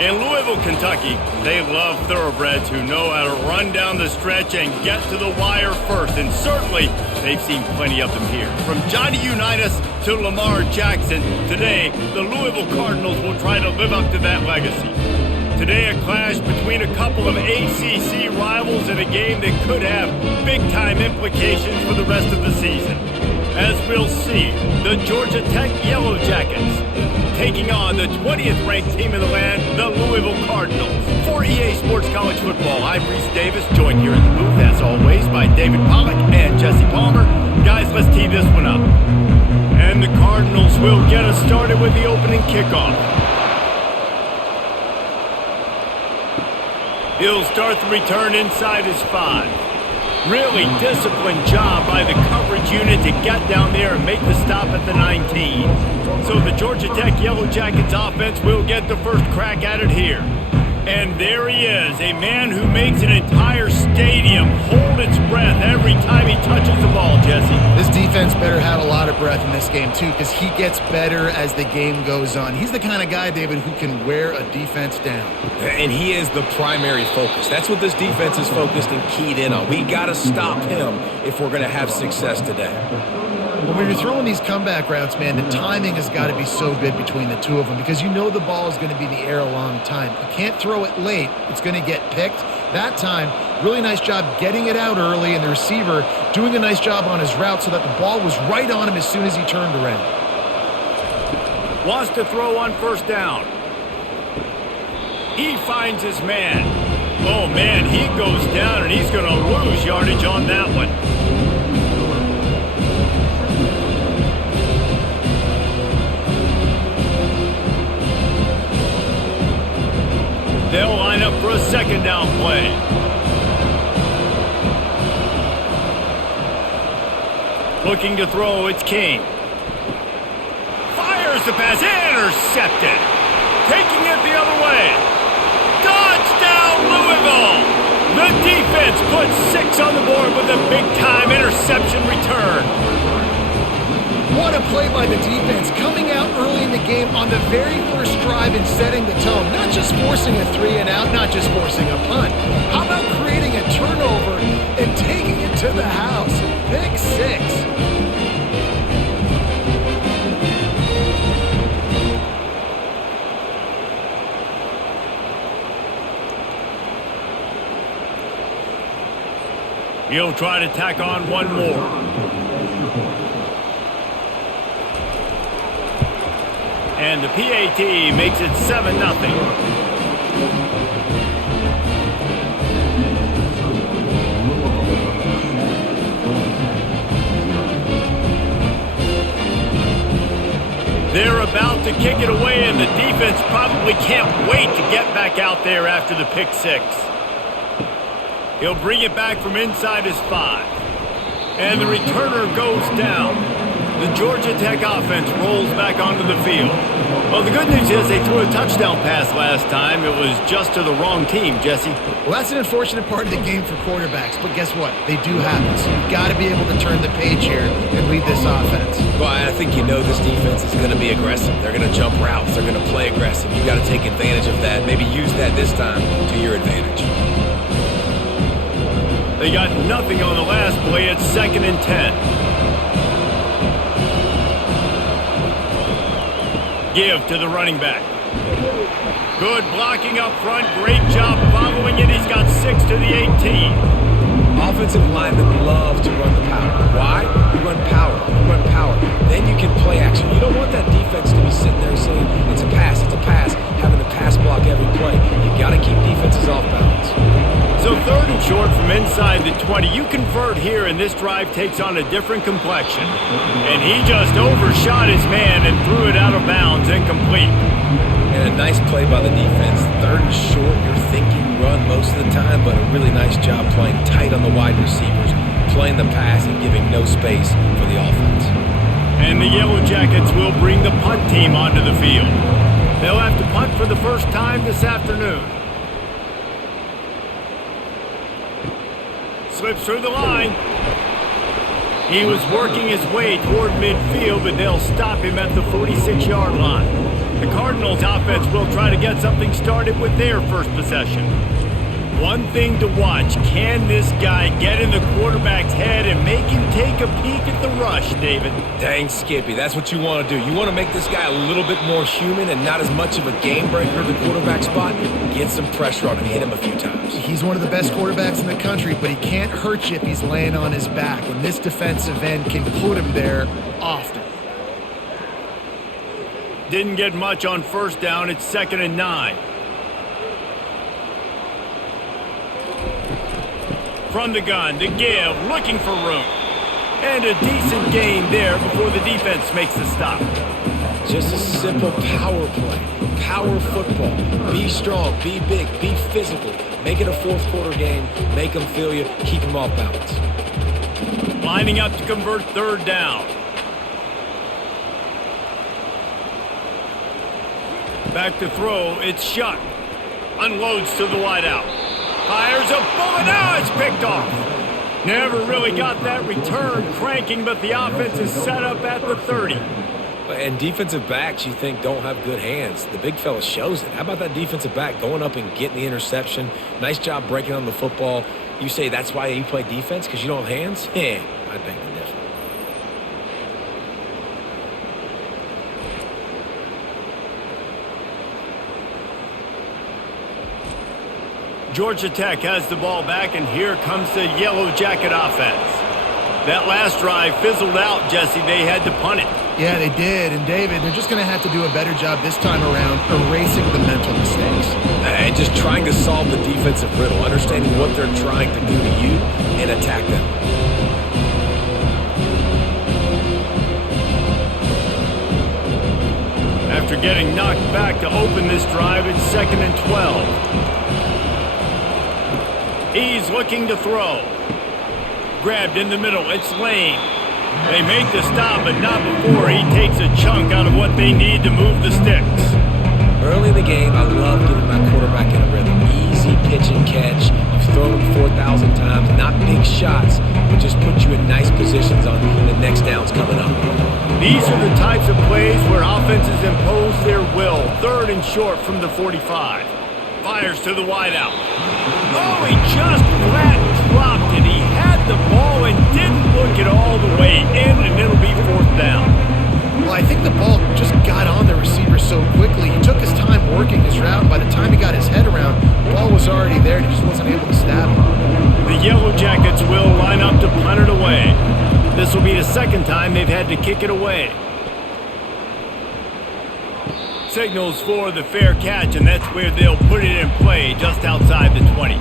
In Louisville, Kentucky, they love thoroughbreds who know how to run down the stretch and get to the wire first, and certainly they've seen plenty of them here. From Johnny Unitas to Lamar Jackson, today the Louisville Cardinals will try to live up to that legacy. Today a clash between a couple of ACC rivals in a game that could have big-time implications for the rest of the season. As we'll see, the Georgia Tech Yellow Jackets taking on the 20th ranked team in the land, the Louisville Cardinals. For EA Sports College Football, I'm Reese Davis, joined here in the booth, as always, by David Pollack and Jesse Palmer. Guys, let's tee this one up. And the Cardinals will get us started with the opening kickoff. He'll start the return inside his 5. Really disciplined job by the coverage unit to get down there and make the stop at the 19. So the Georgia Tech Yellow Jackets offense will get the first crack at it here. And there he is, a man who makes an entire stadium hold its breath every time he touches the ball, Jesse. This defense better have a lot of breath in this game, too, because he gets better as the game goes on. He's the kind of guy, David, who can wear a defense down. And he is the primary focus. That's what this defense is focused and keyed in on. We got to stop him if we're going to have success today. Well, when you're throwing these comeback routes, man, the timing has got to be so good between the two of them because you know the ball is going to be in the air a long time. You can't throw it late. It's going to get picked. That time, really nice job getting it out early, and the receiver doing a nice job on his route so that the ball was right on him as soon as he turned around. Wants to throw on first down. He finds his man. Oh, man, he goes down, and he's going to lose yardage on that one. They'll line up for a second down play. Looking to throw, it's King. Fires the pass, intercepted. Taking it the other way. Touchdown, Louisville! The defense puts 6 on the board with a big-time interception return. What a play by the defense, coming out early in the game on the very first drive and setting the tone. Not just forcing a 3-and-out, not just forcing a punt. How about creating a turnover and taking it to the house? Pick 6. He'll try to tack on one more. And the PAT makes it 7-0. They're about to kick it away, and the defense probably can't wait to get back out there after the pick 6. He'll bring it back from inside his 5. And the returner goes down. The Georgia Tech offense rolls back onto the field. Well, the good news is they threw a touchdown pass last time. It was just to the wrong team, Jesse. Well, that's an unfortunate part of the game for quarterbacks, but guess what? They do happen. So you've got to be able to turn the page here and lead this offense. Well, I think you know this defense is going to be aggressive. They're going to jump routes. They're going to play aggressive. You've got to take advantage of that. Maybe use that this time to your advantage. They got nothing on the last play. It's 2nd and 10. Give to the running back. Good blocking up front. Great job following it. He's got 6 to the 18. Offensive linemen love to run the power. Why? You run power. You run power. Then you can play action. You don't want that defense to be sitting there saying, it's a pass, having to pass block every play. You got to keep defenses off balance. So 3rd and short from inside the 20. You convert here, and this drive takes on a different complexion. And he just overshot his man and threw it out of bounds, incomplete. And a nice play by the defense. 3rd and short, you're thinking run most of the time, but a really nice job playing tight on the wide receivers, playing the pass and giving no space for the offense. And the Yellow Jackets will bring the punt team onto the field. They'll have to punt for the first time this afternoon. Slips through the line. He was working his way toward midfield, but they'll stop him at the 46-yard line. The Cardinals offense will try to get something started with their first possession. One thing to watch, can this guy get in the quarterback's head and make him take a peek at the rush, David? Dang, Skippy, that's what you want to do. You want to make this guy a little bit more human and not as much of a game breaker at the quarterback spot. Get some pressure on him, hit him a few times. He's one of the best quarterbacks in the country, but he can't hurt you if he's laying on his back, and this defensive end can put him there often. Didn't get much on first down. It's 2nd and 9. From the gun, to give, looking for room. And a decent gain there before the defense makes the stop. Just a simple power play. Power football. Be strong, be big, be physical. Make it a fourth quarter game. Make them feel you. Keep them off balance. Lining up to convert 3rd down. Back to throw, it's Shuck. Unloads to the wideout. Fires a bullet, now it's picked off. Never really got that return cranking, but the offense is set up at the 30. And defensive backs you think don't have good hands. The big fella shows it. How about that defensive back going up and getting the interception? Nice job breaking on the football. You say that's why you play defense, because you don't have hands? I beg to differ. Georgia Tech has the ball back, and here comes the Yellow Jacket offense. That last drive fizzled out, Jesse. They had to punt it. Yeah, they did. And, David, they're just going to have to do a better job this time around erasing the mental mistakes. And just trying to solve the defensive riddle, understanding what they're trying to do to you and attack them. After getting knocked back to open this drive, it's 2nd and 12. He's looking to throw. Grabbed in the middle. It's Lane. They make the stop, but not before he takes a chunk out of what they need to move the sticks. Early in the game, I love getting my quarterback in a rhythm. Easy pitch and catch. You've thrown him 4,000 times. Not big shots, but just put you in nice positions on the next downs coming up. These are the types of plays where offenses impose their will. 3rd and short from the 45. Fires to the wideout. Oh, he just flat dropped it. He had the ball and didn't look it all the way in, and it'll be 4th down. Well, I think the ball just got on the receiver so quickly. He took his time working his route, and by the time he got his head around, the ball was already there, and he just wasn't able to stab him. The Yellow Jackets will line up to punt it away. This will be the 2nd time they've had to kick it away. Signals for the fair catch, and that's where they'll put it in play, just outside the 20.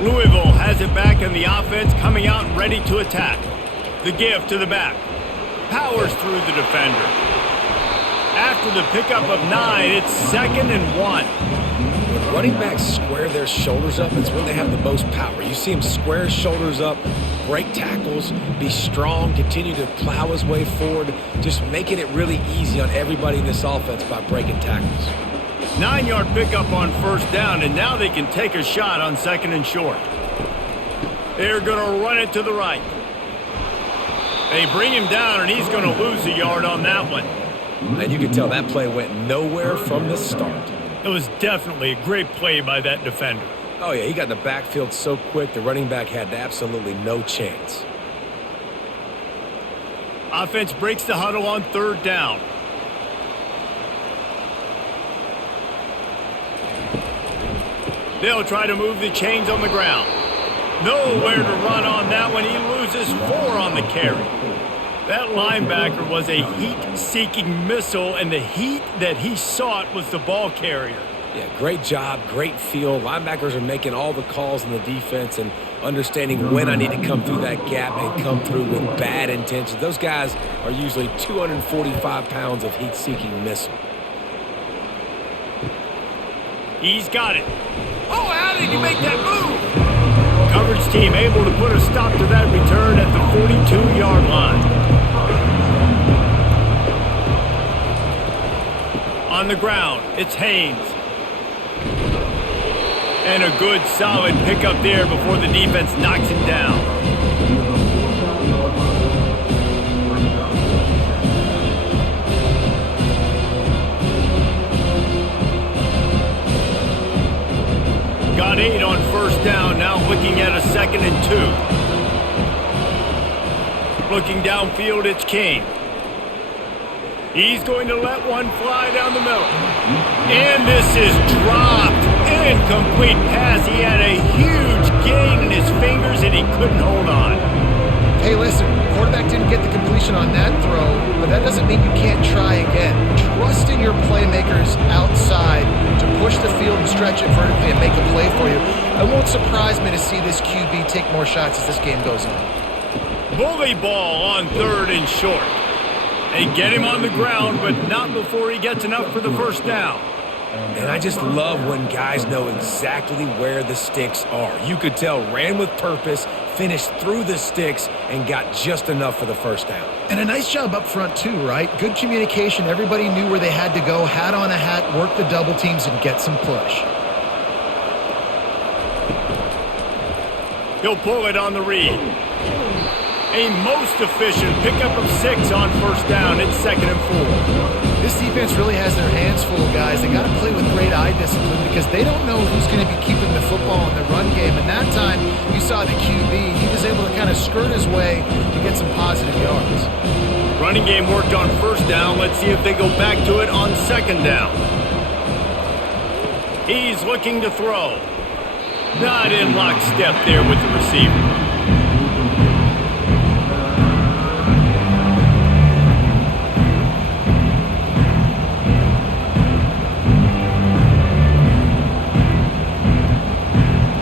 Louisville has it back in the offense, coming out and ready to attack. The give to the back. Powers through the defender. After the pickup of 9, it's 2nd and 1. When running backs square their shoulders up, it's when they have the most power. You see him square his shoulders up, break tackles, be strong, continue to plow his way forward, just making it really easy on everybody in this offense by breaking tackles. 9-yard pickup on 1st down, and now they can take a shot on 2nd and short. They're going to run it to the right. They bring him down, and he's going to lose a yard on that one. And you can tell that play went nowhere from the start. It was definitely a great play by that defender. Oh, yeah, he got in the backfield so quick, the running back had absolutely no chance. Offense breaks the huddle on 3rd down. They'll try to move the chains on the ground. Nowhere to run on that one. He loses 4 on the carry. That linebacker was a heat-seeking missile, and the heat that he sought was the ball carrier. Yeah, great job, great feel. Linebackers are making all the calls in the defense and understanding when I need to come through that gap and come through with bad intentions. Those guys are usually 245 pounds of heat-seeking missile. He's got it. Oh, how did he make that move? Coverage team able to put a stop to that return at the 42-yard line. On the ground, it's Haynes. And a good, solid pickup there before the defense knocks him down. got 8 on first down, now looking at a 2nd and 2. Looking downfield, it's King. He's going to let one fly down the middle. And this is dropped. Incomplete pass. He had a huge gain in his fingers and he couldn't hold on. Hey, listen, quarterback didn't get the completion on that throw, but that doesn't mean you can't try again. Trust in your playmakers outside to push the field and stretch it vertically and make a play for you. It won't surprise me to see this QB take more shots as this game goes on. Bully ball on 3rd and short. They get him on the ground, but not before he gets enough for the first down. And I just love when guys know exactly where the sticks are. You could tell ran with purpose, finished through the sticks, and got just enough for the first down. And a nice job up front too, right? Good communication. Everybody knew where they had to go, hat on a hat, work the double teams, and get some push. He'll pull it on the read. A most efficient pickup of 6 on first down. It's 2nd and 4. This defense really has their hands full, guys. They got to play with great eye discipline because they don't know who's going to be keeping the football in the run game. And that time, you saw the QB. He was able to kind of skirt his way to get some positive yards. Running game worked on first down. Let's see if they go back to it on 2nd down. He's looking to throw. Not in lockstep there with the receiver.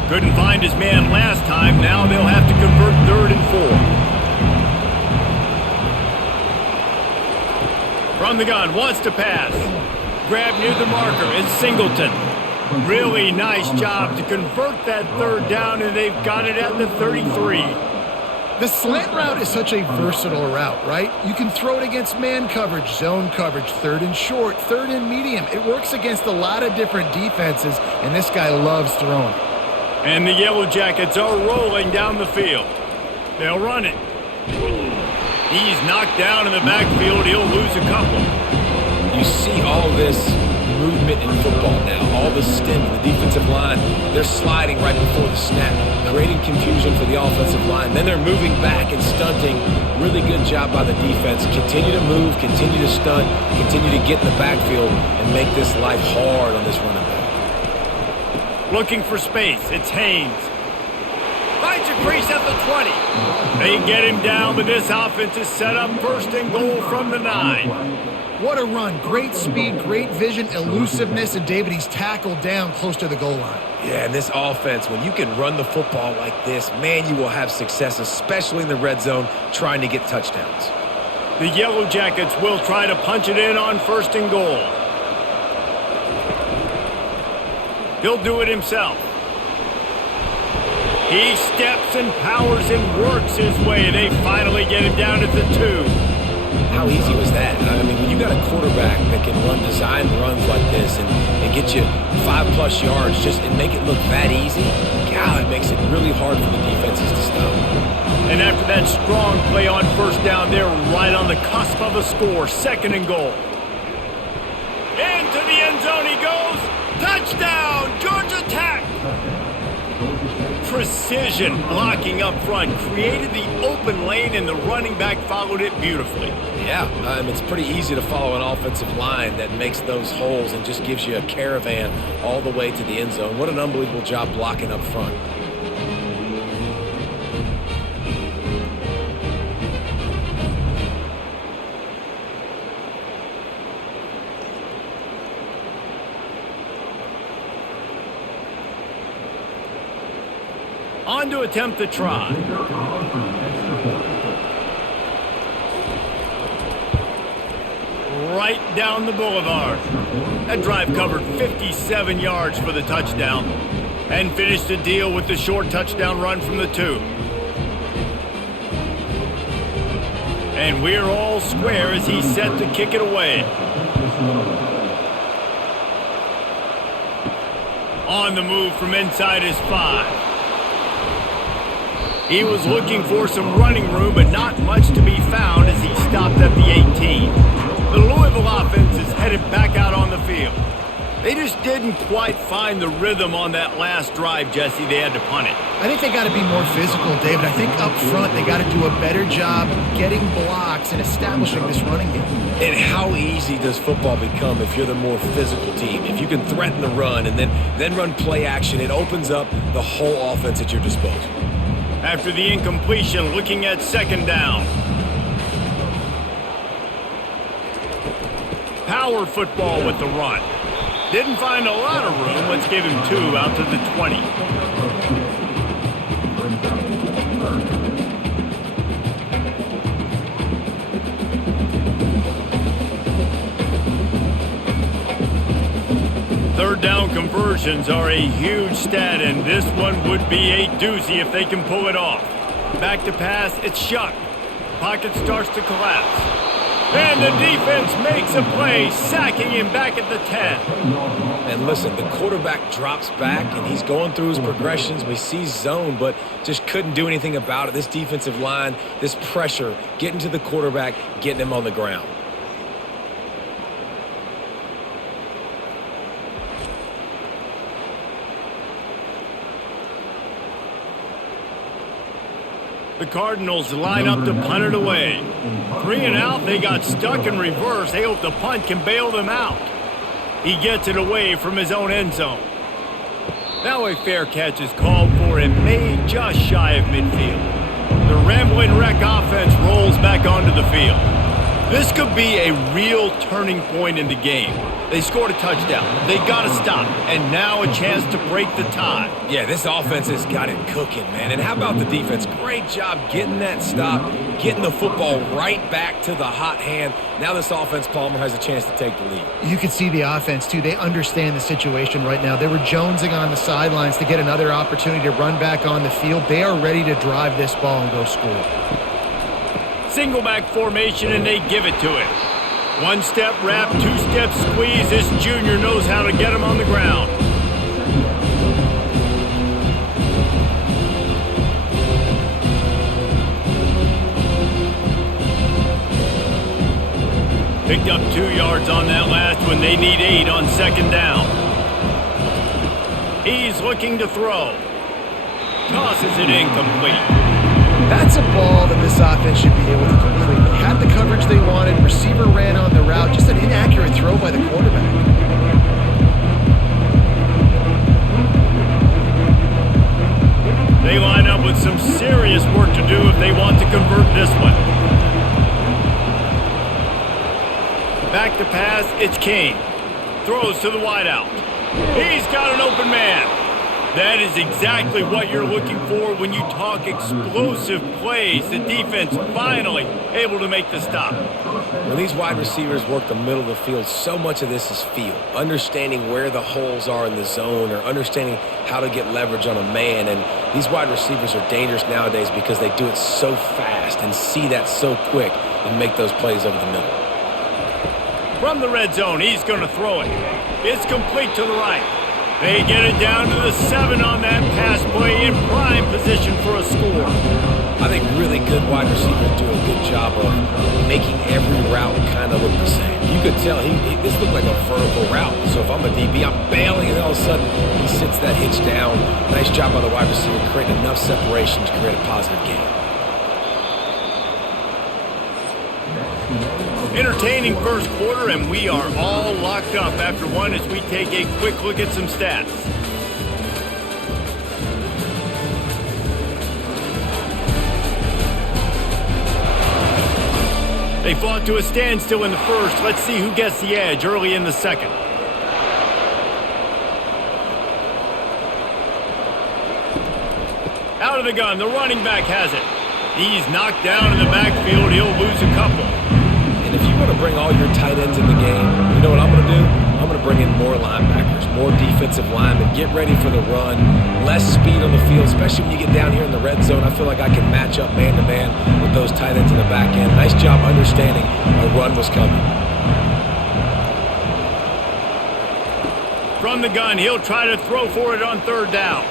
Couldn't find his man last time. Now they'll have to convert 3rd and 4. From the gun, wants to pass. Grab near the marker. It's Singleton. Really nice job to convert that 3rd down, and they've got it at the 33. The slant route is such a versatile route, right? You can throw it against man coverage, zone coverage, 3rd and short, 3rd and medium. It works against a lot of different defenses, and this guy loves throwing it. And the Yellow Jackets are rolling down the field. They'll run it. He's knocked down in the backfield. He'll lose a couple. You see all this movement in football now, all the stemming, the defensive line, they're sliding right before the snap, creating confusion for the offensive line. Then they're moving back and stunting. Really good job by the defense. Continue to move, continue to stunt, continue to get in the backfield and make this life hard on this running back. Looking for space. It's Haynes. Finds a crease at the 20. They get him down, but this offense is set up 1st and goal from the 9. What a run. Great speed, great vision, elusiveness, and David, he's tackled down close to the goal line. Yeah, and this offense, when you can run the football like this, man, you will have success, especially in the red zone, trying to get touchdowns. The Yellow Jackets will try to punch it in on 1st and goal. He'll do it himself. He steps and powers and works his way. They finally get him down at the 2. How easy was that? I mean, when you got a quarterback that can run design runs like this and get you 5+ yards just and make it look that easy, God, it makes it really hard for the defenses to stop. And after that strong play on first down, they're right on the cusp of a score. 2nd and goal. Into the end zone he goes. Touchdown, Georgia Tech! Precision blocking up front created the open lane, and the running back followed it beautifully. Yeah, it's pretty easy to follow an offensive line that makes those holes and just gives you a caravan all the way to the end zone. What an unbelievable job blocking up front. On to attempt the try. Right down the boulevard. That drive covered 57 yards for the touchdown and finished the deal with the short touchdown run from the 2. And we're all square as he's set to kick it away. On the move from inside his 5. He was looking for some running room, but not much to be found as he stopped at the 18. The Louisville offense is headed back out on the field. They just didn't quite find the rhythm on that last drive, Jesse. They had to punt it. I think they got to be more physical, David. I think up front they got to do a better job getting blocks and establishing this running game. And how easy does football become if you're the more physical team? If you can threaten the run and then run play action, it opens up the whole offense at your disposal. After the incompletion, looking at second down. Power football with the run. Didn't find a lot of room. Let's give him 2 out to the 20. Third down conversions are a huge stat, and this one would be a doozy if they can pull it off. Back to pass, it's Shuck. Pocket starts to collapse. And the defense makes a play, sacking him back at the 10. And listen, the quarterback drops back, and he's going through his progressions. We see zone, but just couldn't do anything about it. This defensive line, this pressure, getting to the quarterback, getting him on the ground. The Cardinals line up to punt it away. 3 and out, they got stuck in reverse. They hope the punt can bail them out. He gets it away from his own end zone. Now a fair catch is called for and made just shy of midfield. The Rambling Wreck offense rolls back onto the field. This could be a real turning point in the game. They scored a touchdown. They got to stop. And now a chance to break the tie. Yeah, this offense has got it cooking, man. And how about the defense? Great job getting that stop, getting the football right back to the hot hand. Now this offense, Palmer, has a chance to take the lead. You can see the offense, too. They understand the situation right now. They were jonesing on the sidelines to get another opportunity to run back on the field. They are ready to drive this ball and go score. Single back formation, and they give it to it. 1-step wrap, 2-step squeeze. This junior knows how to get him on the ground. Picked up 2 yards on that last one. They need 8 on second down. He's looking to throw. Tosses it incomplete. That's a ball that this offense should be able to complete. They had the coverage they wanted. Receiver ran on the route. Just an inaccurate throw by the quarterback. They line up with some serious work to do if they want to convert this one. Back to pass, it's Kane. Throws to the wideout. He's got an open man. That is exactly what you're looking for when you talk explosive plays. The defense finally able to make the stop. When these wide receivers work the middle of the field, so much of this is feel. Understanding where the holes are in the zone or understanding how to get leverage on a man. And these wide receivers are dangerous nowadays because they do it so fast and see that so quick and make those plays over the middle. From the red zone, he's going to throw it. It's complete to the right. They get it down to the 7 on that pass play in prime position for a score. I think really good wide receivers do a good job of making every route kind of look the same. You could tell this looked like a vertical route. So if I'm a DB, I'm bailing, and all of a sudden he sits that hitch down. Nice job by the wide receiver creating enough separation to create a positive gain. Entertaining first quarter, and we are all locked up after one as we take a quick look at some stats. They fought to a standstill in the first. Let's see who gets the edge early in the second. Out of the gun, the running back has it. He's knocked down in the backfield. He'll lose a couple. And if you want to bring all your tight ends in the game, you know what I'm going to do? I'm going to bring in more linebackers, more defensive linemen, get ready for the run, less speed on the field, especially when you get down here in the red zone. I feel like I can match up man-to-man with those tight ends in the back end. Nice job understanding a run was coming. From the gun, he'll try to throw for it on third down.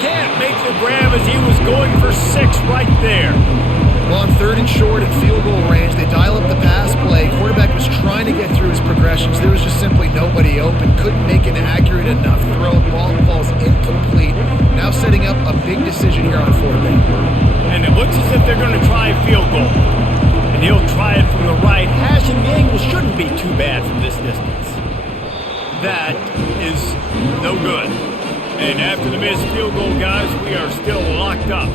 Can't make the grab as he was going for 6 right there. Well, on 3rd and short at field goal range, they dial up the pass play. Quarterback was trying to get through his progressions. There was just simply nobody open. Couldn't make an accurate enough throw. Ball falls incomplete. Now setting up a big decision here on 4th down. And it looks as if they're going to try a field goal. And he'll try it from the right hash, and the angle shouldn't be too bad from this distance. That is no good. And after the missed field goal, guys, we are still locked up.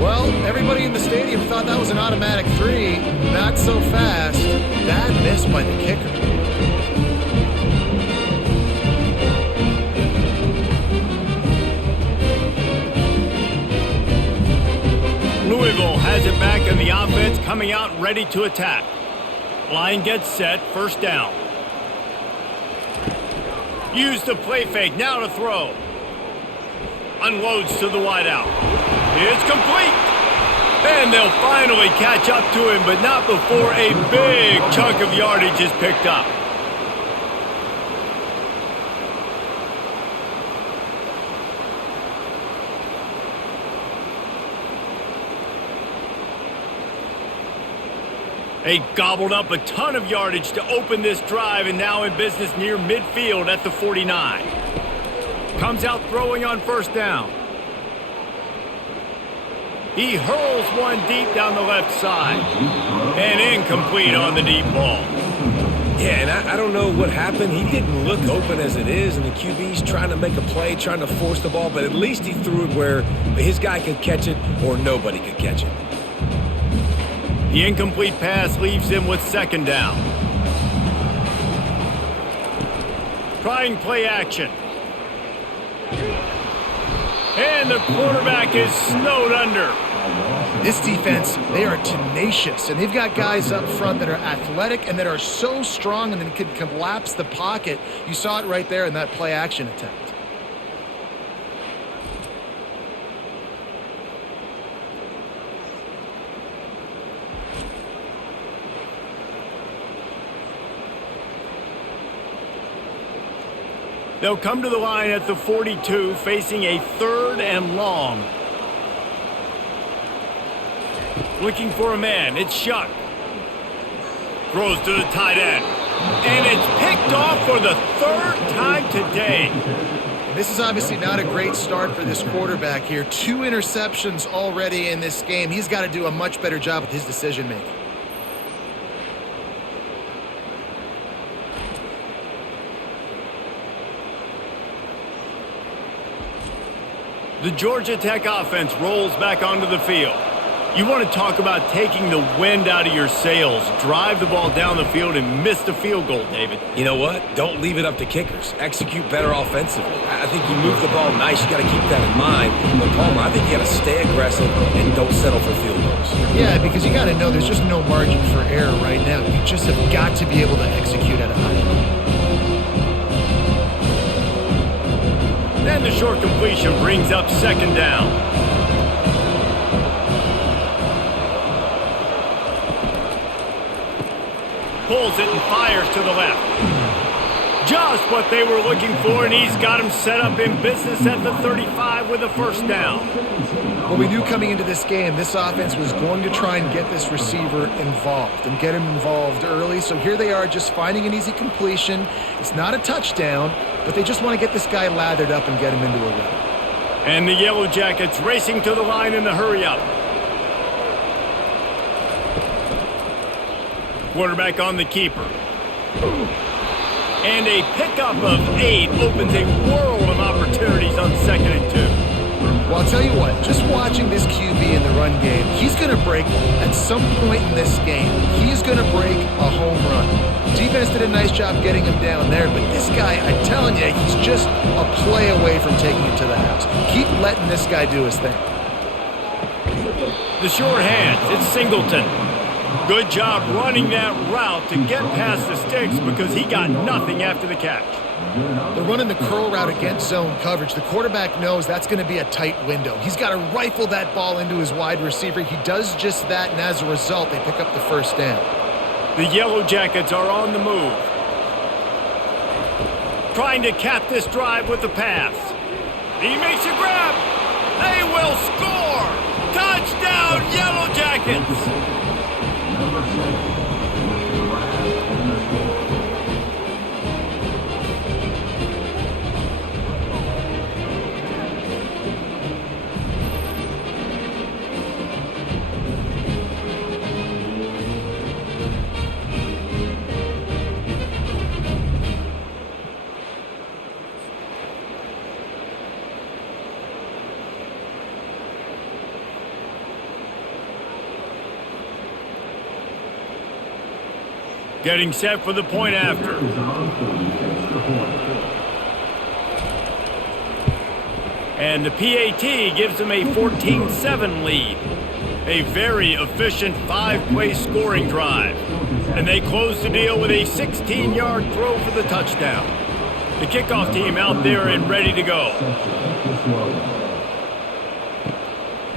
Well, everybody in the stadium thought that was an automatic 3. Not so fast. Bad miss by the kicker. Louisville has it back in the offense, coming out ready to attack. Line gets set, 1st down. Use the play fake, now to throw. Unloads to the wideout. It's complete. And they'll finally catch up to him, but not before a big chunk of yardage is picked up. They gobbled up a ton of yardage to open this drive, and now in business near midfield at the 49. Comes out throwing on 1st down. He hurls one deep down the left side. And incomplete on the deep ball. Yeah, and I don't know what happened. He didn't look open as it is, and the QB's trying to make a play, trying to force the ball, but at least he threw it where his guy could catch it or nobody could catch it. The incomplete pass leaves him with 2nd down. Trying play action. And the quarterback is snowed under. This defense, they are tenacious, and they've got guys up front that are athletic and that are so strong and then can collapse the pocket. You saw it right there in that play action attempt. They'll come to the line at the 42, facing a 3rd and long. Looking for a man. It's Shuck. Throws to the tight end. And it's picked off for the 3rd time today. This is obviously not a great start for this quarterback here. 2 interceptions already in this game. He's got to do a much better job with his decision-making. The Georgia Tech offense rolls back onto the field. You want to talk about taking the wind out of your sails. Drive the ball down the field and miss the field goal, David. You know what? Don't leave it up to kickers. Execute better offensively. I think you move the ball nice. You got to keep that in mind. But Palmer, I think you got to stay aggressive and don't settle for field goals. Yeah, because you got to know there's just no margin for error right now. You just have got to be able to execute at a high level. And the short completion brings up 2nd down. Pulls it and fires to the left. Just what they were looking for, and he's got him set up in business at the 35 with a 1st down. Well, we knew coming into this game, this offense was going to try and get this receiver involved and get him involved early. So here they are just finding an easy completion. It's not a touchdown, but they just want to get this guy lathered up and get him into a run. And the Yellow Jackets racing to the line in the hurry-up. Quarterback on the keeper. And a pickup of 8 opens a world of opportunities on 2nd and 2. Well, I'll tell you what, just watching this QB in the run game, he's going to break at some point in this game. He's going to break a home run. Defense did a nice job getting him down there, but this guy, I'm telling you, he's just a play away from taking it to the house. Keep letting this guy do his thing. The short hands, it's Singleton. Good job running that route to get past the sticks because he got nothing after the catch. They're running the curl route against zone coverage. The quarterback knows that's going to be a tight window. He's got to rifle that ball into his wide receiver. He does just that, and as a result, they pick up the 1st down. The Yellow Jackets are on the move. Trying to cap this drive with the pass. He makes a grab. They will score. Touchdown, Yellow Jackets. seconds. Getting set for the point after. And the PAT gives them a 14-7 lead. A very efficient 5-play scoring drive. And they close the deal with a 16-yard throw for the touchdown. The kickoff team out there and ready to go.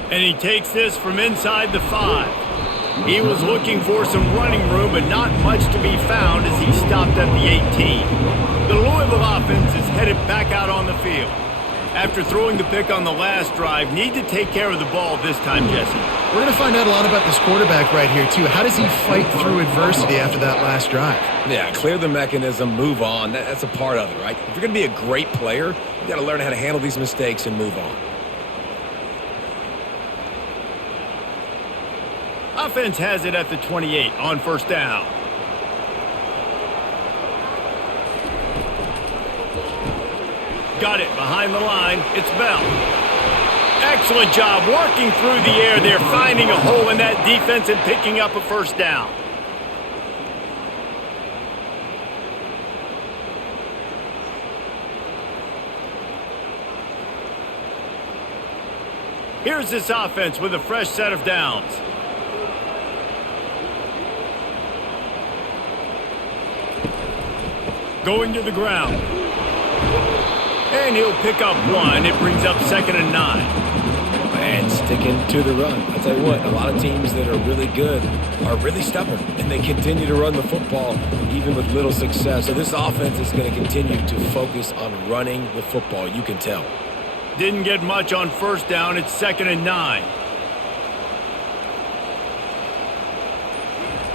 And he takes this from inside the 5. He was looking for some running room, but not much to be found as he stopped at the 18. The Louisville offense is headed back out on the field. After throwing the pick on the last drive, need to take care of the ball this time, Jesse. We're going to find out a lot about this quarterback right here, too. How does he fight through adversity after that last drive? Yeah, clear the mechanism, move on. That's a part of it, right? If you're going to be a great player, you got to learn how to handle these mistakes and move on. Offense has it at the 28 on first down. Got it behind the line. It's Bell. Excellent job working through the air there, finding a hole in that defense and picking up a first down. Here's this offense with a fresh set of downs. Going to the ground. And he'll pick up one. It brings up 2nd and 9. And sticking to the run. I'll tell you what, a lot of teams that are really good are really stubborn, and they continue to run the football even with little success. So this offense is going to continue to focus on running the football. You can tell. Didn't get much on first down. It's 2nd and 9.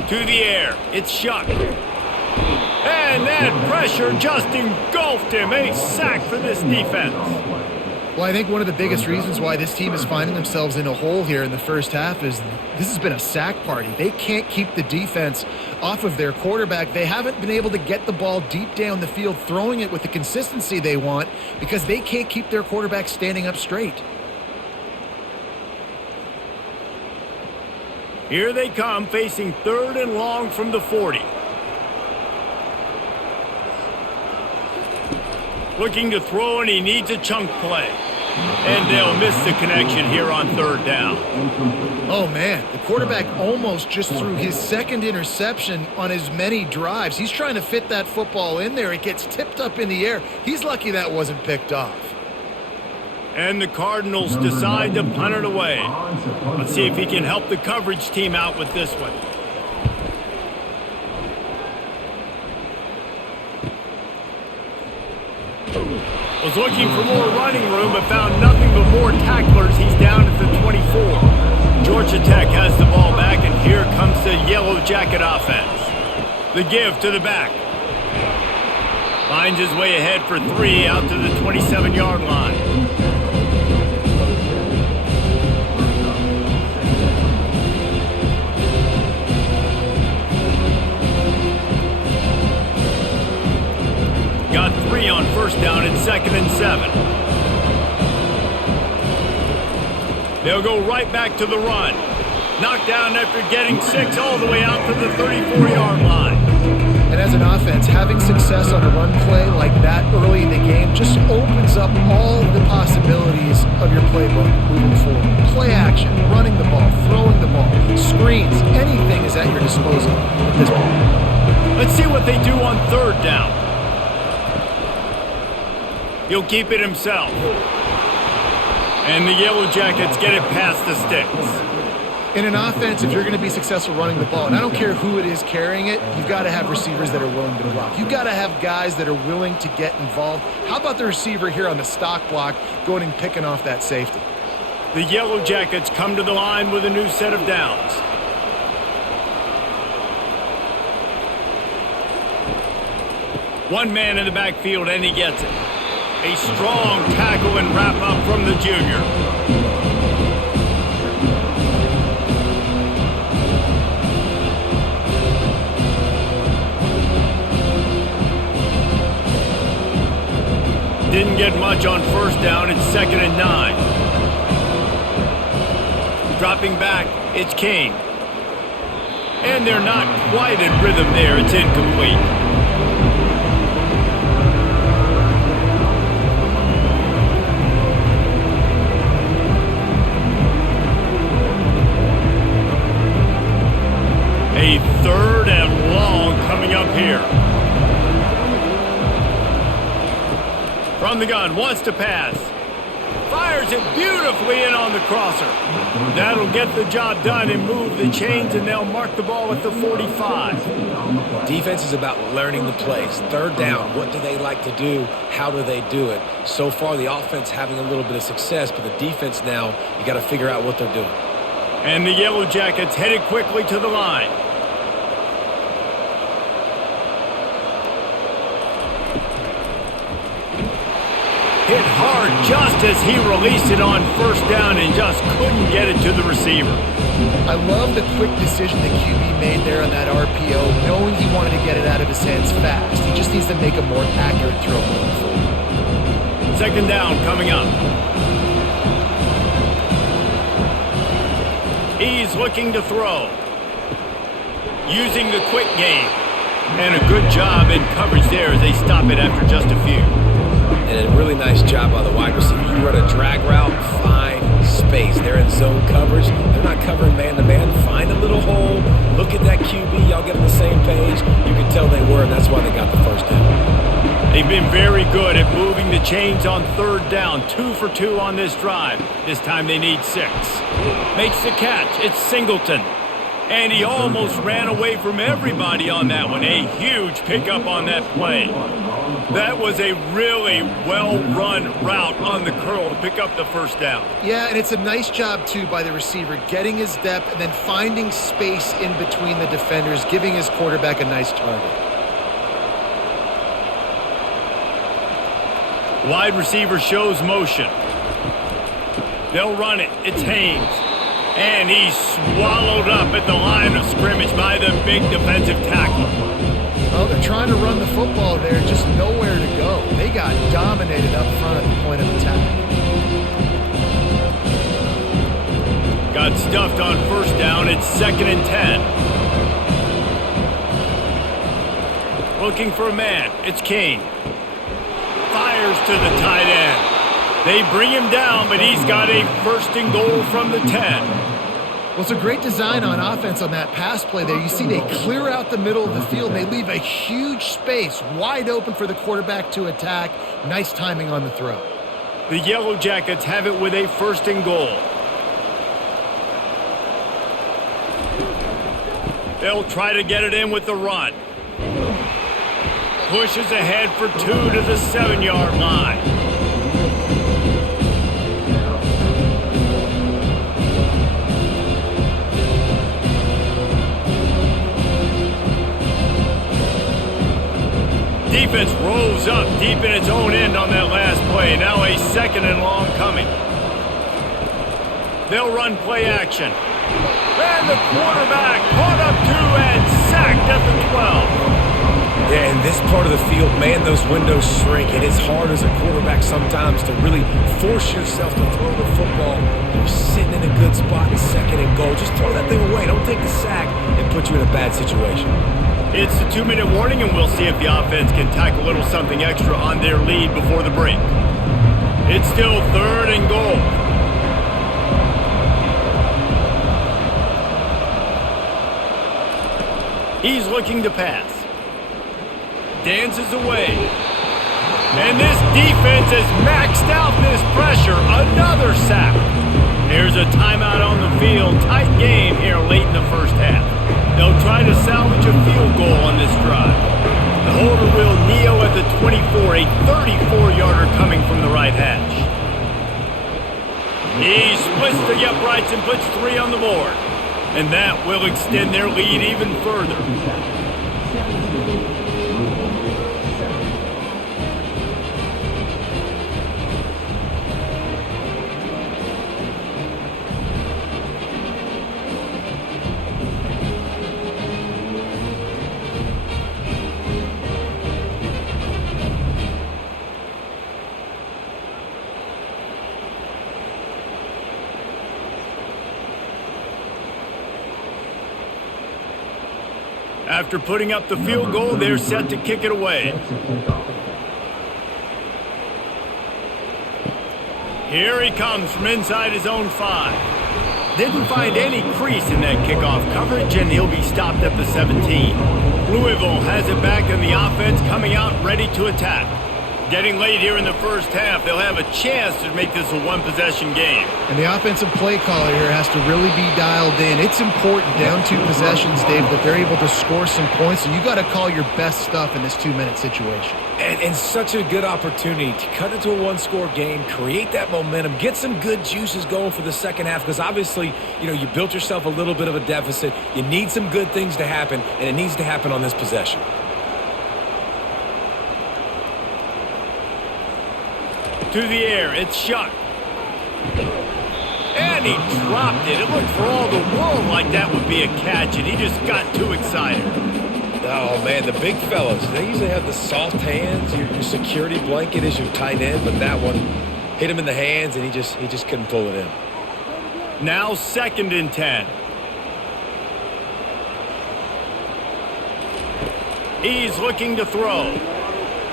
To the air. It's Shuck. And that pressure just engulfed him. A sack for this defense. Well, I think one of the biggest reasons why this team is finding themselves in a hole here in the first half is this has been a sack party. They can't keep the defense off of their quarterback. They haven't been able to get the ball deep down the field, throwing it with the consistency they want because they can't keep their quarterback standing up straight. Here they come, facing 3rd and long from the 40. Looking to throw, and he needs a chunk play. And they'll miss the connection here on 3rd down. Oh, man. The quarterback almost just threw his 2nd interception on as many drives. He's trying to fit that football in there. It gets tipped up in the air. He's lucky that wasn't picked off. And the Cardinals decide to punt it away. Let's see if he can help the coverage team out with this one. Was looking for more running room, but found nothing but more tacklers. He's down at the 24. Georgia Tech has the ball back, and here comes the Yellow Jacket offense. The give to the back. Finds his way ahead for 3 out to the 27-yard line. Got 3 on first down and 2nd and 7. They'll go right back to the run. Knocked down after getting 6 all the way out to the 34-yard line. And as an offense, having success on a run play like that early in the game just opens up all the possibilities of your playbook moving forward. Play action, running the ball, throwing the ball, screens, anything is at your disposal at this point. Let's see what they do on 3rd down. He'll keep it himself. And the Yellow Jackets get it past the sticks. In an offense, if you're going to be successful running the ball, and I don't care who it is carrying it, you've got to have receivers that are willing to block. You've got to have guys that are willing to get involved. How about the receiver here on the stock block going and picking off that safety? The Yellow Jackets come to the line with a new set of downs. One man in the backfield, and he gets it. A strong tackle and wrap-up from the junior. Didn't get much on first down. It's 2nd and 9. Dropping back, it's King. And they're not quite in rhythm there. It's incomplete. A 3rd and long coming up here. From the gun, wants to pass. Fires it beautifully in on the crosser. That'll get the job done and move the chains, and they'll mark the ball at the 45. Defense is about learning the plays. 3rd down, what do they like to do? How do they do it? So far, the offense having a little bit of success, but the defense now, you got to figure out what they're doing. And the Yellow Jackets headed quickly to the line. Hit hard just as he released it on first down and just couldn't get it to the receiver. I love the quick decision the QB made there on that RPO, knowing he wanted to get it out of his hands fast. He just needs to make a more accurate throw moving forward. 2nd down coming up. He's looking to throw. Using the quick game. And a good job in coverage there as they stop it after just a few. And a really nice job by the wide receiver. You run a drag route, find space. They're in zone coverage. They're not covering man-to-man. Find a little hole. Look at that QB. Y'all get on the same page. You can tell they were, and that's why they got the first down. They've been very good at moving the chains on 3rd down. 2 for 2 on this drive. This time they need 6. Makes the catch. It's Singleton. And he almost ran away from everybody on that one. A huge pickup on that play. That was a really well-run route on the curl to pick up the first down. Yeah, and it's a nice job, too, by the receiver, getting his depth and then finding space in between the defenders, giving his quarterback a nice target. Wide receiver shows motion. They'll run it. It's Haynes. And he's swallowed up at the line of scrimmage by the big defensive tackle. Well, they're trying to run the football there, just nowhere to go. They got dominated up front at the point of attack. Got stuffed on first down. It's 2nd and 10. Looking for a man. It's King. Fires to the tight end. They bring him down, but he's got a 1st and goal from the 10. Well, it's a great design on offense on that pass play there. You see they clear out the middle of the field. They leave a huge space wide open for the quarterback to attack. Nice timing on the throw. The Yellow Jackets have it with a 1st and goal. They'll try to get it in with the run. Pushes ahead for 2 to the 7-yard line. Defense rolls up deep in its own end on that last play. Now a 2nd and long coming. They'll run play action. And the quarterback caught up to and sacked at the 12. Yeah, in this part of the field, man, those windows shrink. It is hard as a quarterback sometimes to really force yourself to throw the football. You're sitting in a good spot in 2nd and goal. Just throw that thing away. Don't take the sack and put you in a bad situation. It's the 2-minute warning, and we'll see if the offense can tack a little something extra on their lead before the break. It's still 3rd and goal. He's looking to pass. Dances away. And this defense has maxed out this pressure. Another sack. There's a timeout on the field. Tight game here late in the first half. They'll try to salvage a field goal on this drive. The holder will kneel at the 24, a 34-yarder coming from the right hash. He splits twists the uprights and puts 3 on the board. And that will extend their lead even further. After putting up the field goal, they're set to kick it away. Here he comes from inside his own 5. Didn't find any crease in that kickoff coverage, and he'll be stopped at the 17. Louisville has it back in the offense, coming out ready to attack. Getting late here in the first half, they'll have a chance to make this a one-possession game. And the offensive play caller here has to really be dialed in. It's important down 2 possessions, Dave, that they're able to score some points, and you got to call your best stuff in this 2-minute situation. And such a good opportunity to cut into a 1-score game, create that momentum, get some good juices going for the second half, because obviously, you built yourself a little bit of a deficit. You need some good things to happen, and it needs to happen on this possession. To the air, it's Shuck. And he dropped it. It looked for all the world like that would be a catch, and he just got too excited. Oh, man, the big fellas, they usually have the soft hands. Your security blanket is your tight end, but that one hit him in the hands, and he just couldn't pull it in. Now 2nd and 10. He's looking to throw.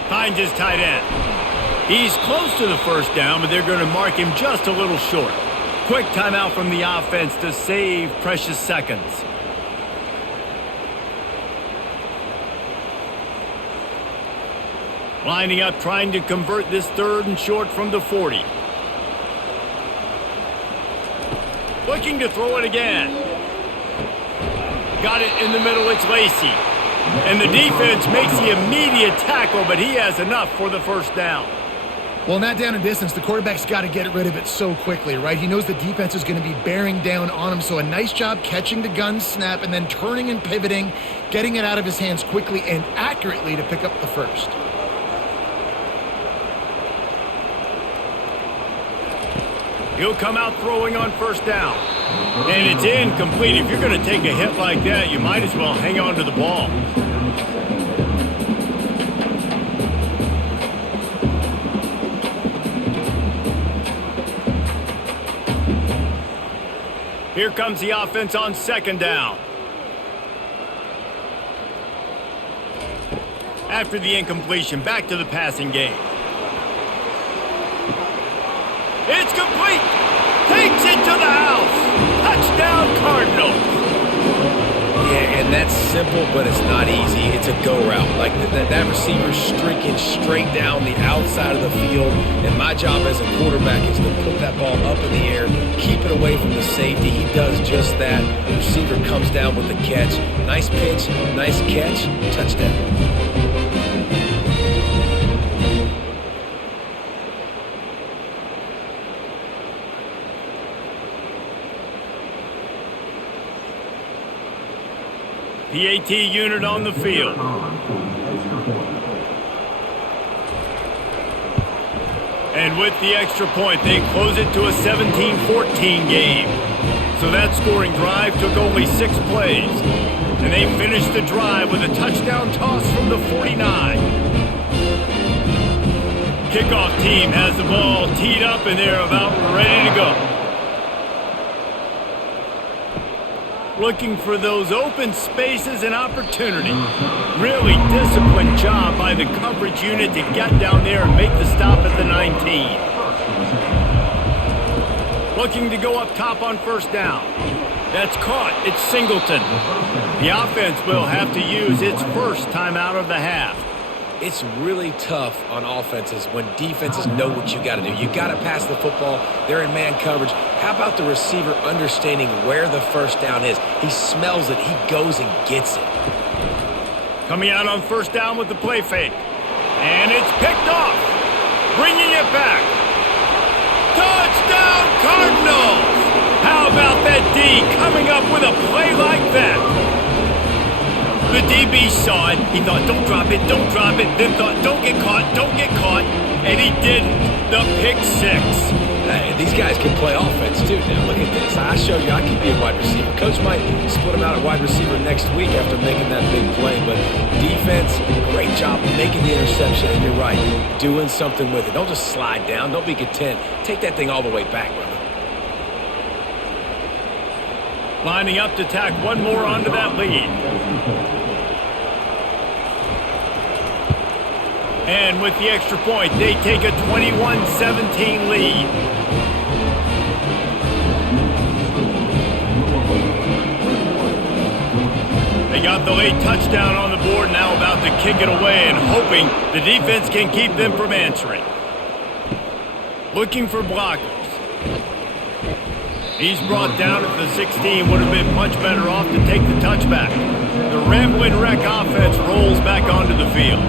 Finds his tight end. He's close to the first down, but they're going to mark him just a little short. Quick timeout from the offense to save precious seconds. Lining up, trying to convert this 3rd and short from the 40. Looking to throw it again. Got it in the middle, it's Lacey. And the defense makes the immediate tackle, but he has enough for the first down. Well, in that down and distance, the quarterback's got to get rid of it so quickly, right? He knows the defense is going to be bearing down on him, so a nice job catching the gun snap and then turning and pivoting, getting it out of his hands quickly and accurately to pick up the first. He'll come out throwing on first down. And it's incomplete. If you're going to take a hit like that, you might as well hang on to the ball. Here comes the offense on 2nd down. After the incompletion, back to the passing game. It's complete. Takes it to the house. Touchdown, Cardinals. Yeah, and that's simple, but it's not easy. It's a go route. Like that receiver's streaking straight down the outside of the field, and my job as a quarterback is to put that ball up in the air, keep it away from the safety. He does just that. The receiver comes down with the catch. Nice pitch, nice catch, touchdown. PAT unit on the field. And with the extra point, they close it to a 17-14 game. So that scoring drive took only 6 plays. And they finished the drive with a touchdown toss from the 49. Kickoff team has the ball teed up, and they're about ready to go. Looking for those open spaces and opportunities. Really disciplined job by the coverage unit to get down there and make the stop at the 19. Looking to go up top on first down. That's caught. It's Singleton. The offense will have to use its first timeout of the half. It's really tough on offenses when defenses know what you got to do. You got to pass the football. They're in man coverage. How about the receiver understanding where the first down is? He smells it. He goes and gets it. Coming out on first down with the play fake. And it's picked off. Bringing it back. Touchdown, Cardinals! How about that D coming up with a play like that? The DB saw it. He thought, don't drop it, don't drop it. Then thought, don't get caught, don't get caught. And he didn't. The pick six. Hey, these guys can play offense too. Now look at this. I showed you I can be a wide receiver. Coach might split him out at wide receiver next week after making that big play. But defense, great job making the interception. And you're right, doing something with it. Don't just slide down. Don't be content. Take that thing all the way back, brother. Lining up to tack one more onto that lead. And with the extra point, they take a 21-17 lead. They got the late touchdown on the board, now about to kick it away and hoping the defense can keep them from answering. Looking for blockers. He's brought down at the 16, would have been much better off to take the touchback. The Ramblin' Wreck offense rolls back onto the field.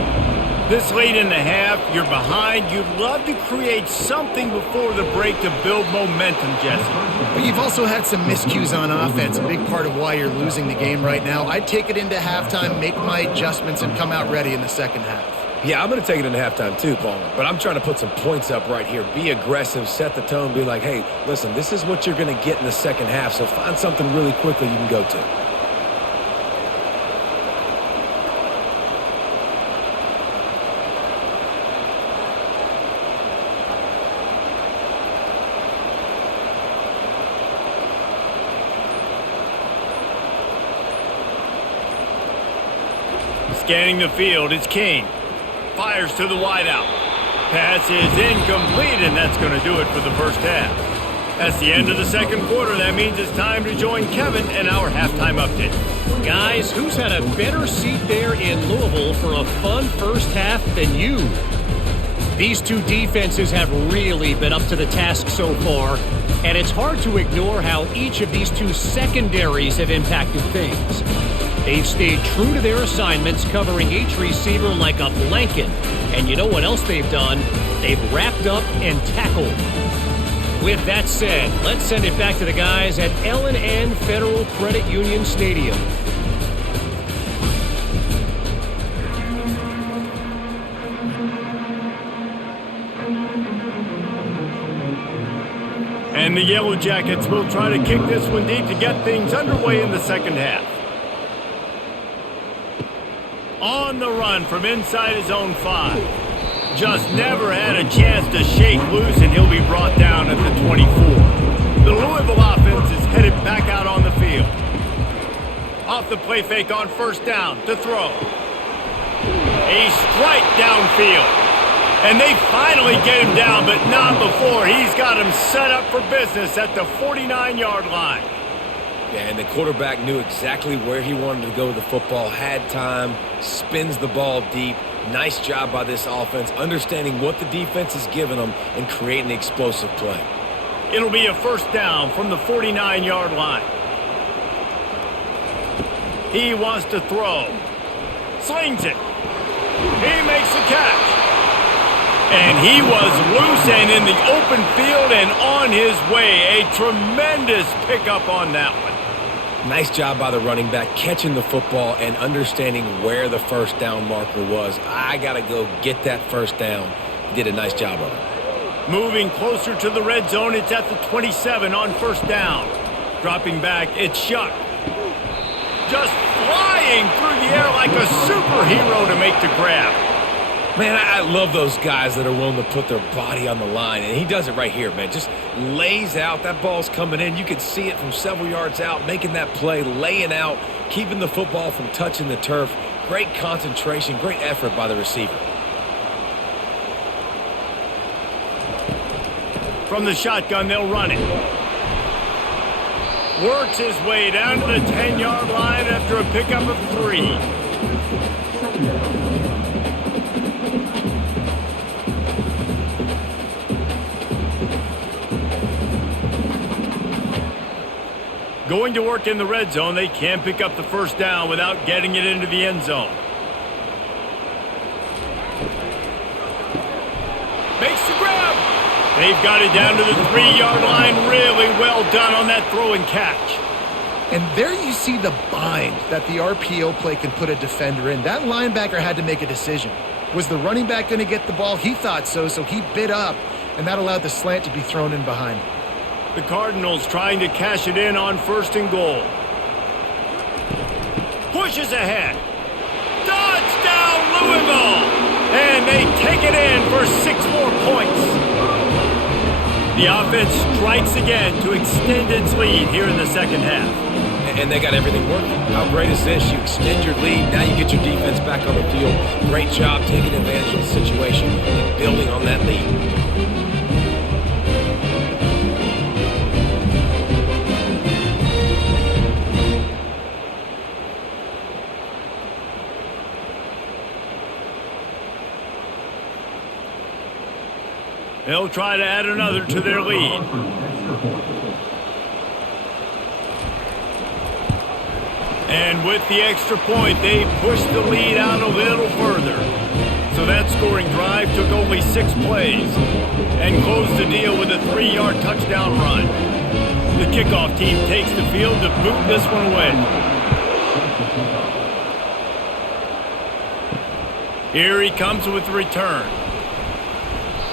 This late in the half, you're behind. You'd love to create something before the break to build momentum, Jesse. But you've also had some miscues on offense, a big part of why you're losing the game right now. I'd take it into halftime, make my adjustments, and come out ready in the second half. Yeah, I'm going to take it into halftime too, Palmer. But I'm trying to put some points up right here. Be aggressive, set the tone, be like, hey, listen, this is what you're going to get in the second half, so find something really quickly you can go to. Scanning the field, it's King. Fires to the wideout. Pass is incomplete, and that's going to do it for the first half. That's the end of the second quarter. That means it's time to join Kevin in our halftime update. Guys, who's had a better seat there in Louisville for a fun first half than you? These two defenses have really been up to the task so far, and it's hard to ignore how each of these two secondaries have impacted things. They've stayed true to their assignments, covering each receiver like a blanket. And you know what else they've done? They've wrapped up and tackled. With that said, let's send it back to the guys at L&N Federal Credit Union Stadium. And the Yellow Jackets will try to kick this one deep to get things underway in the second half. On the run from inside his own 5. Just never had a chance to shake loose, and he'll be brought down at the 24. The Louisville offense is headed back out on the field. Off the play fake on first down to throw. A strike downfield. And they finally get him down, but not before. He's got him set up for business at the 49-yard line. Yeah, and the quarterback knew exactly where he wanted to go with the football, had time, spins the ball deep. Nice job by this offense, understanding what the defense is giving them and creating the explosive play. It'll be a first down from the 49-yard line. He wants to throw. Slings it. He makes the catch. And he was loose and in the open field and on his way. A tremendous pickup on that one. Nice job by the running back, catching the football and understanding where the first down marker was. I got to go get that first down. He did a nice job of it. Moving closer to the red zone, it's at the 27 on first down. Dropping back, it's Shuck. Just flying through the air like a superhero to make the grab. Man, I love those guys that are willing to put their body on the line, and he does it right here, man. Just lays out. That ball's coming in. You can see it from several yards out, making that play, laying out, keeping the football from touching the turf. Great concentration, great effort by the receiver. From the shotgun, they'll run it. Works his way down to the 10-yard line after a pickup of 3. Going to work in the red zone, they can't pick up the first down without getting it into the end zone. Makes the grab. They've got it down to the 3-yard line. Really well done on that throw and catch. And there you see the bind that the RPO play can put a defender in. That linebacker had to make a decision. Was the running back going to get the ball? He thought so, so he bit up, and that allowed the slant to be thrown in behind. The Cardinals trying to cash it in on 1st and goal. Pushes ahead. Touchdown, Louisville! And they take it in for 6 more points. The offense strikes again to extend its lead here in the second half. And they got everything working. How great is this? You extend your lead. Now you get your defense back on the field. Great job taking advantage of the situation and building on that lead. They'll try to add another to their lead. And with the extra point, they pushed the lead out a little further. So that scoring drive took only 6 plays and closed the deal with a 3-yard touchdown run. The kickoff team takes the field to boot this one away. Here he comes with the return.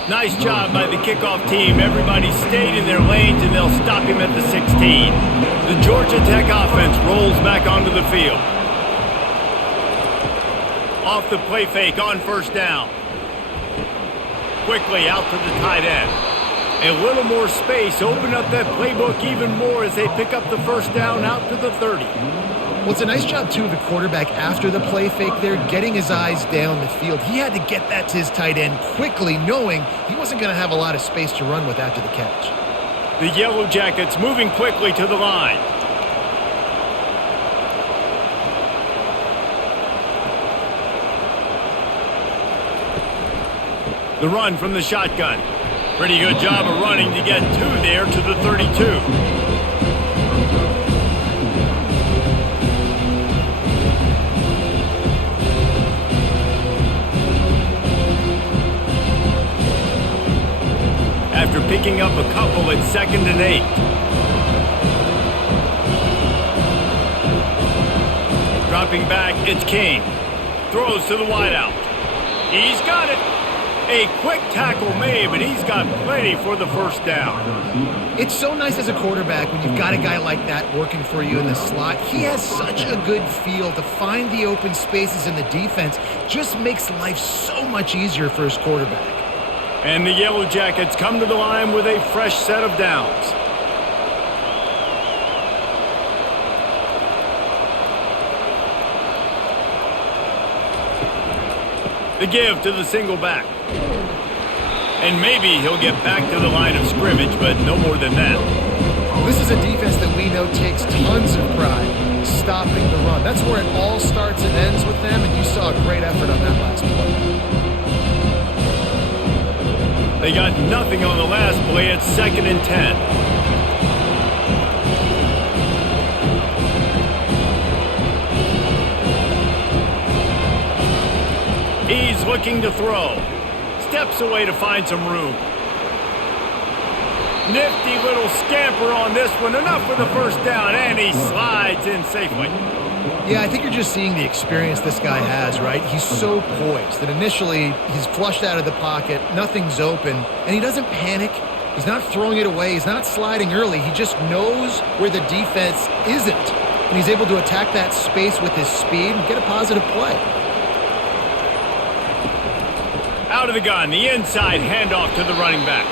Nice job by the kickoff team. Everybody stayed in their lanes, and they'll stop him at the 16. The Georgia Tech offense rolls back onto the field. Off the play fake on 1st down. Quickly out to the tight end. A little more space. Open up that playbook even more as they pick up the 1st down out to the 30. Well, it's a nice job, too, of the quarterback after the play fake there, getting his eyes down the field. He had to get that to his tight end quickly, knowing he wasn't going to have a lot of space to run with after the catch. The Yellow Jackets moving quickly to the line. The run from the shotgun. Pretty good job of running to get 2 there to the 32. After picking up a couple at 2nd and 8. Dropping back, it's King. Throws to the wideout. He's got it. A quick tackle made, but he's got plenty for the 1st down. It's so nice as a quarterback when you've got a guy like that working for you in the slot. He has such a good feel to find the open spaces in the defense. Just makes life so much easier for his quarterback. And the Yellow Jackets come to the line with a fresh set of downs. The give to the single back. And maybe he'll get back to the line of scrimmage, but no more than that. This is a defense that we know takes tons of pride stopping the run. That's where it all starts and ends with them, and you saw a great effort on that last play. They got nothing on the last play at 2nd and 10. He's looking to throw. Steps away to find some room. Nifty little scamper on this one. Enough for the 1st down, and he slides in safely. Yeah, I think you're just seeing the experience this guy has, right? He's so poised that initially he's flushed out of the pocket, nothing's open, and he doesn't panic. He's not throwing it away. He's not sliding early. He just knows where the defense isn't, and he's able to attack that space with his speed and get a positive play. Out of the gun, the inside handoff to the running back.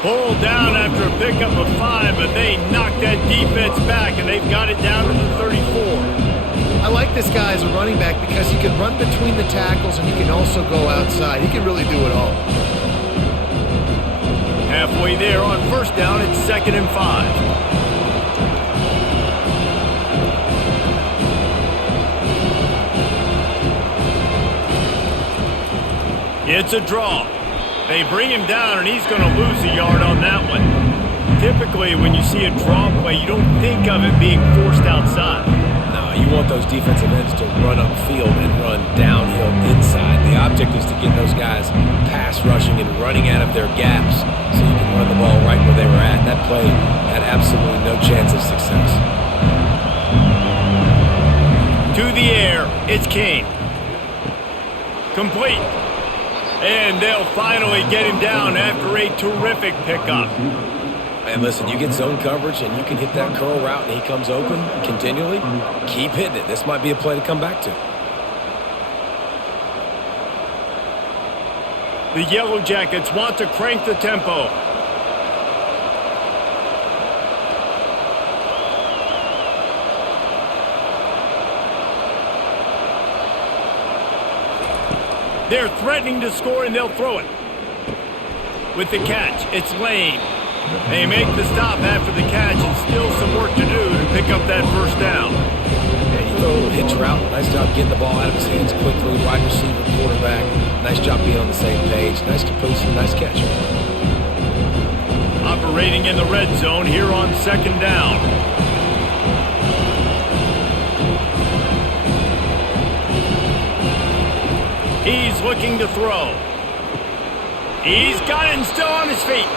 Pulled down after a pickup of 5, but they knocked that defense back, and they've got it down to the 34. I like this guy as a running back because he can run between the tackles and he can also go outside. He can really do it all. Halfway there on 1st down, it's 2nd and 5. It's a draw. They bring him down, and he's going to lose a yard on that one. Typically, when you see a draw play, you don't think of it being forced outside. No, you want those defensive ends to run upfield and run downhill inside. The object is to get those guys pass rushing and running out of their gaps so you can run the ball right where they were at. That play had absolutely no chance of success. To the air, it's King. Complete. And they'll finally get him down after a terrific pickup. And listen, you get zone coverage and you can hit that curl route and he comes open continually, keep hitting it. This might be a play to come back to. The Yellow Jackets want to crank the tempo. They're threatening to score, and they'll throw it. With the catch, it's Lane. They make the stop after the catch, and still some work to do to pick up that first down. Yeah, you throw a little hitch route. Nice job getting the ball out of his hands quickly. Wide receiver, quarterback. Nice job being on the same page. Nice completion, nice catch. Operating in the red zone here on second down. He's looking to throw. He's got it and still on his feet.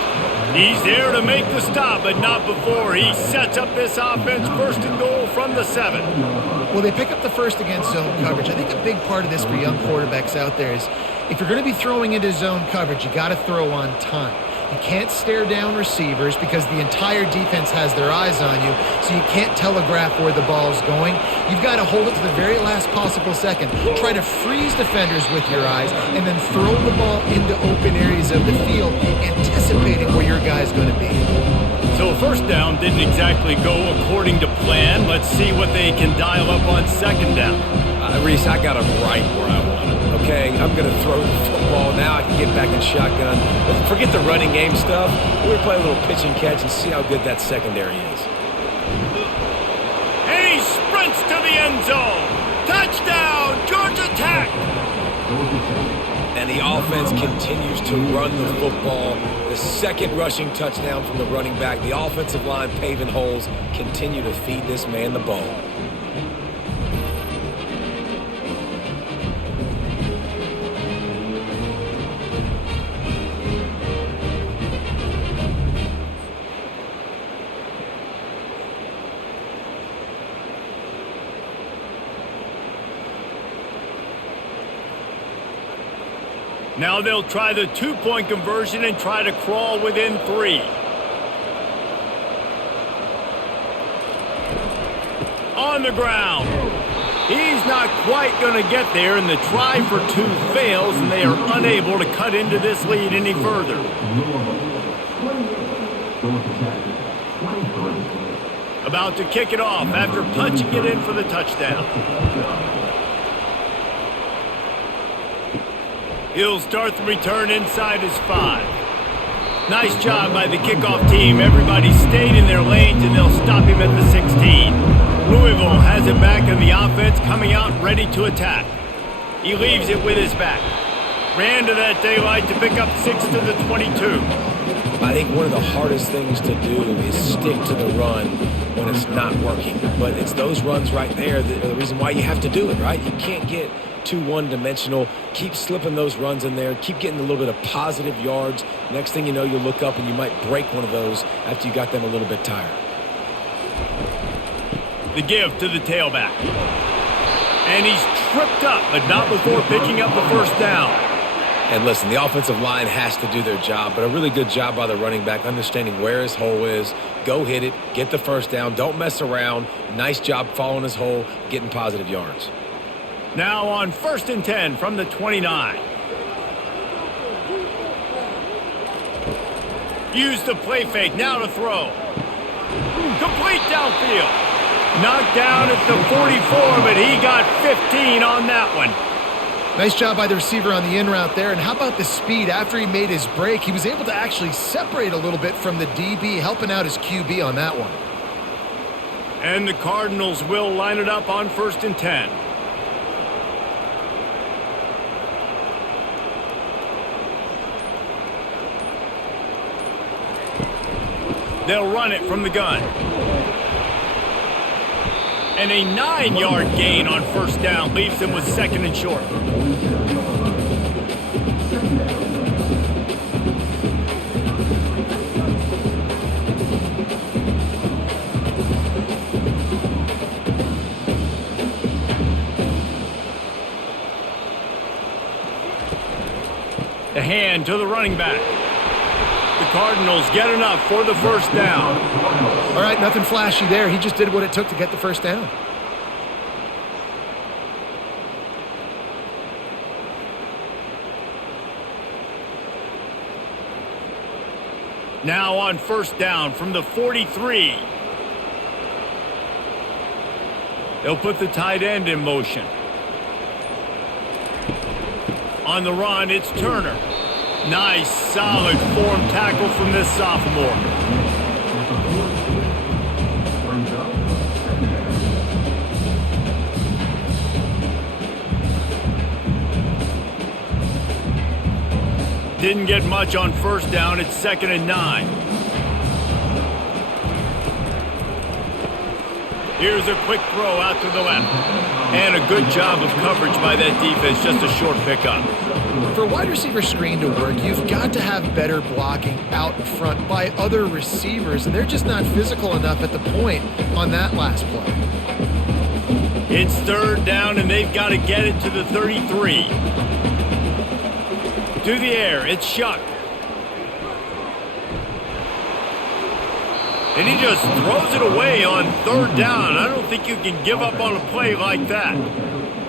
He's there to make the stop, but not before he sets up this offense first and goal from the 7. Well, they pick up the first against zone coverage. I think a big part of this for young quarterbacks out there is if you're going to be throwing into zone coverage, you got to throw on time. You can't stare down receivers because the entire defense has their eyes on you, so you can't telegraph where the ball's going. You've got to hold it to the very last possible second. Try to freeze defenders with your eyes and then throw the ball into open areas of the field, anticipating where your guy's going to be. So first down didn't exactly go according to plan. Let's see what they can dial up on second down. Reese, I got him right where I want him. Okay, I'm going to throw the football. Now I can get back in shotgun. But forget the running game stuff. We're going to play a little pitch and catch and see how good that secondary is. And he sprints to the end zone. Touchdown, Georgia Tech. And the offense continues to run the football. The second rushing touchdown from the running back. The offensive line paving holes. Continue to feed this man the ball. Now they'll try the two-point conversion and try to crawl within 3. On the ground. He's not quite going to get there, and the try for 2 fails, and they are unable to cut into this lead any further. About to kick it off after punching it in for the touchdown. He'll start the return inside his 5. Nice job by the kickoff team. Everybody stayed in their lanes, and they'll stop him at the 16. Louisville has it back in the offense, coming out ready to attack. He leaves it with his back. Ran to that daylight to pick up 6 to the 22. I think one of the hardest things to do is stick to the run when it's not working. But it's those runs right there that are the reason why you have to do it, right? You can't get too one-dimensional. Keep slipping those runs in there. Keep getting a little bit of positive yards. Next thing you know, you'll look up and you might break one of those after you got them a little bit tired. The give to the tailback. And he's tripped up, but not before picking up the first down. And listen, the offensive line has to do their job, but a really good job by the running back, understanding where his hole is. Go hit it, get the first down, don't mess around. Nice job following his hole, getting positive yards. Now on 1st and 10 from the 29. Use the play fake, now to throw. Complete downfield. Knocked down at the 44, but he got 15 on that one. Nice job by the receiver on the in route there. And how about the speed after he made his break? He was able to actually separate a little bit from the DB, helping out his QB on that one. And the Cardinals will line it up on 1st and 10. They'll run it from the gun. And a 9-yard gain on 1st down leaves them with 2nd and short. hand to the running back. The Cardinals get enough for the first down. All right, nothing flashy there. He just did what it took to get the first down. Now on first down from the 43. They'll put the tight end in motion. On the run, it's Turner. Nice, solid form tackle from this sophomore. Didn't get much on first down. It's 2nd and 9. Here's a quick throw out to the left. And a good job of coverage by that defense. Just a short pickup. For a wide receiver screen to work, you've got to have better blocking out in front by other receivers, and they're just not physical enough at the point on that last play. It's 3rd down, and they've got to get it to the 33. To the air, it's Shuck. And he just throws it away on 3rd down. I don't think you can give up on a play like that.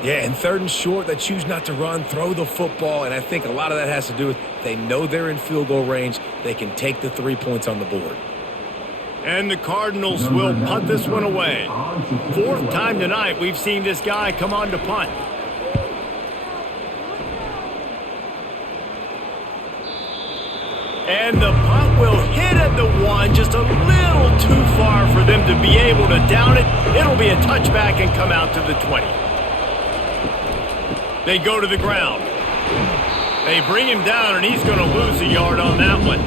Yeah, and 3rd and short, they choose not to run, throw the football, and I think a lot of that has to do with they know they're in field goal range. They can take the 3 points on the board. And the Cardinals will punt this one away. 4th time tonight we've seen this guy come on to punt. And the punt will hit at the 1, just a little too far for them to be able to down it. It'll be a touchback and come out to the 20. They go to the ground. They bring him down, and he's going to lose a yard on that one.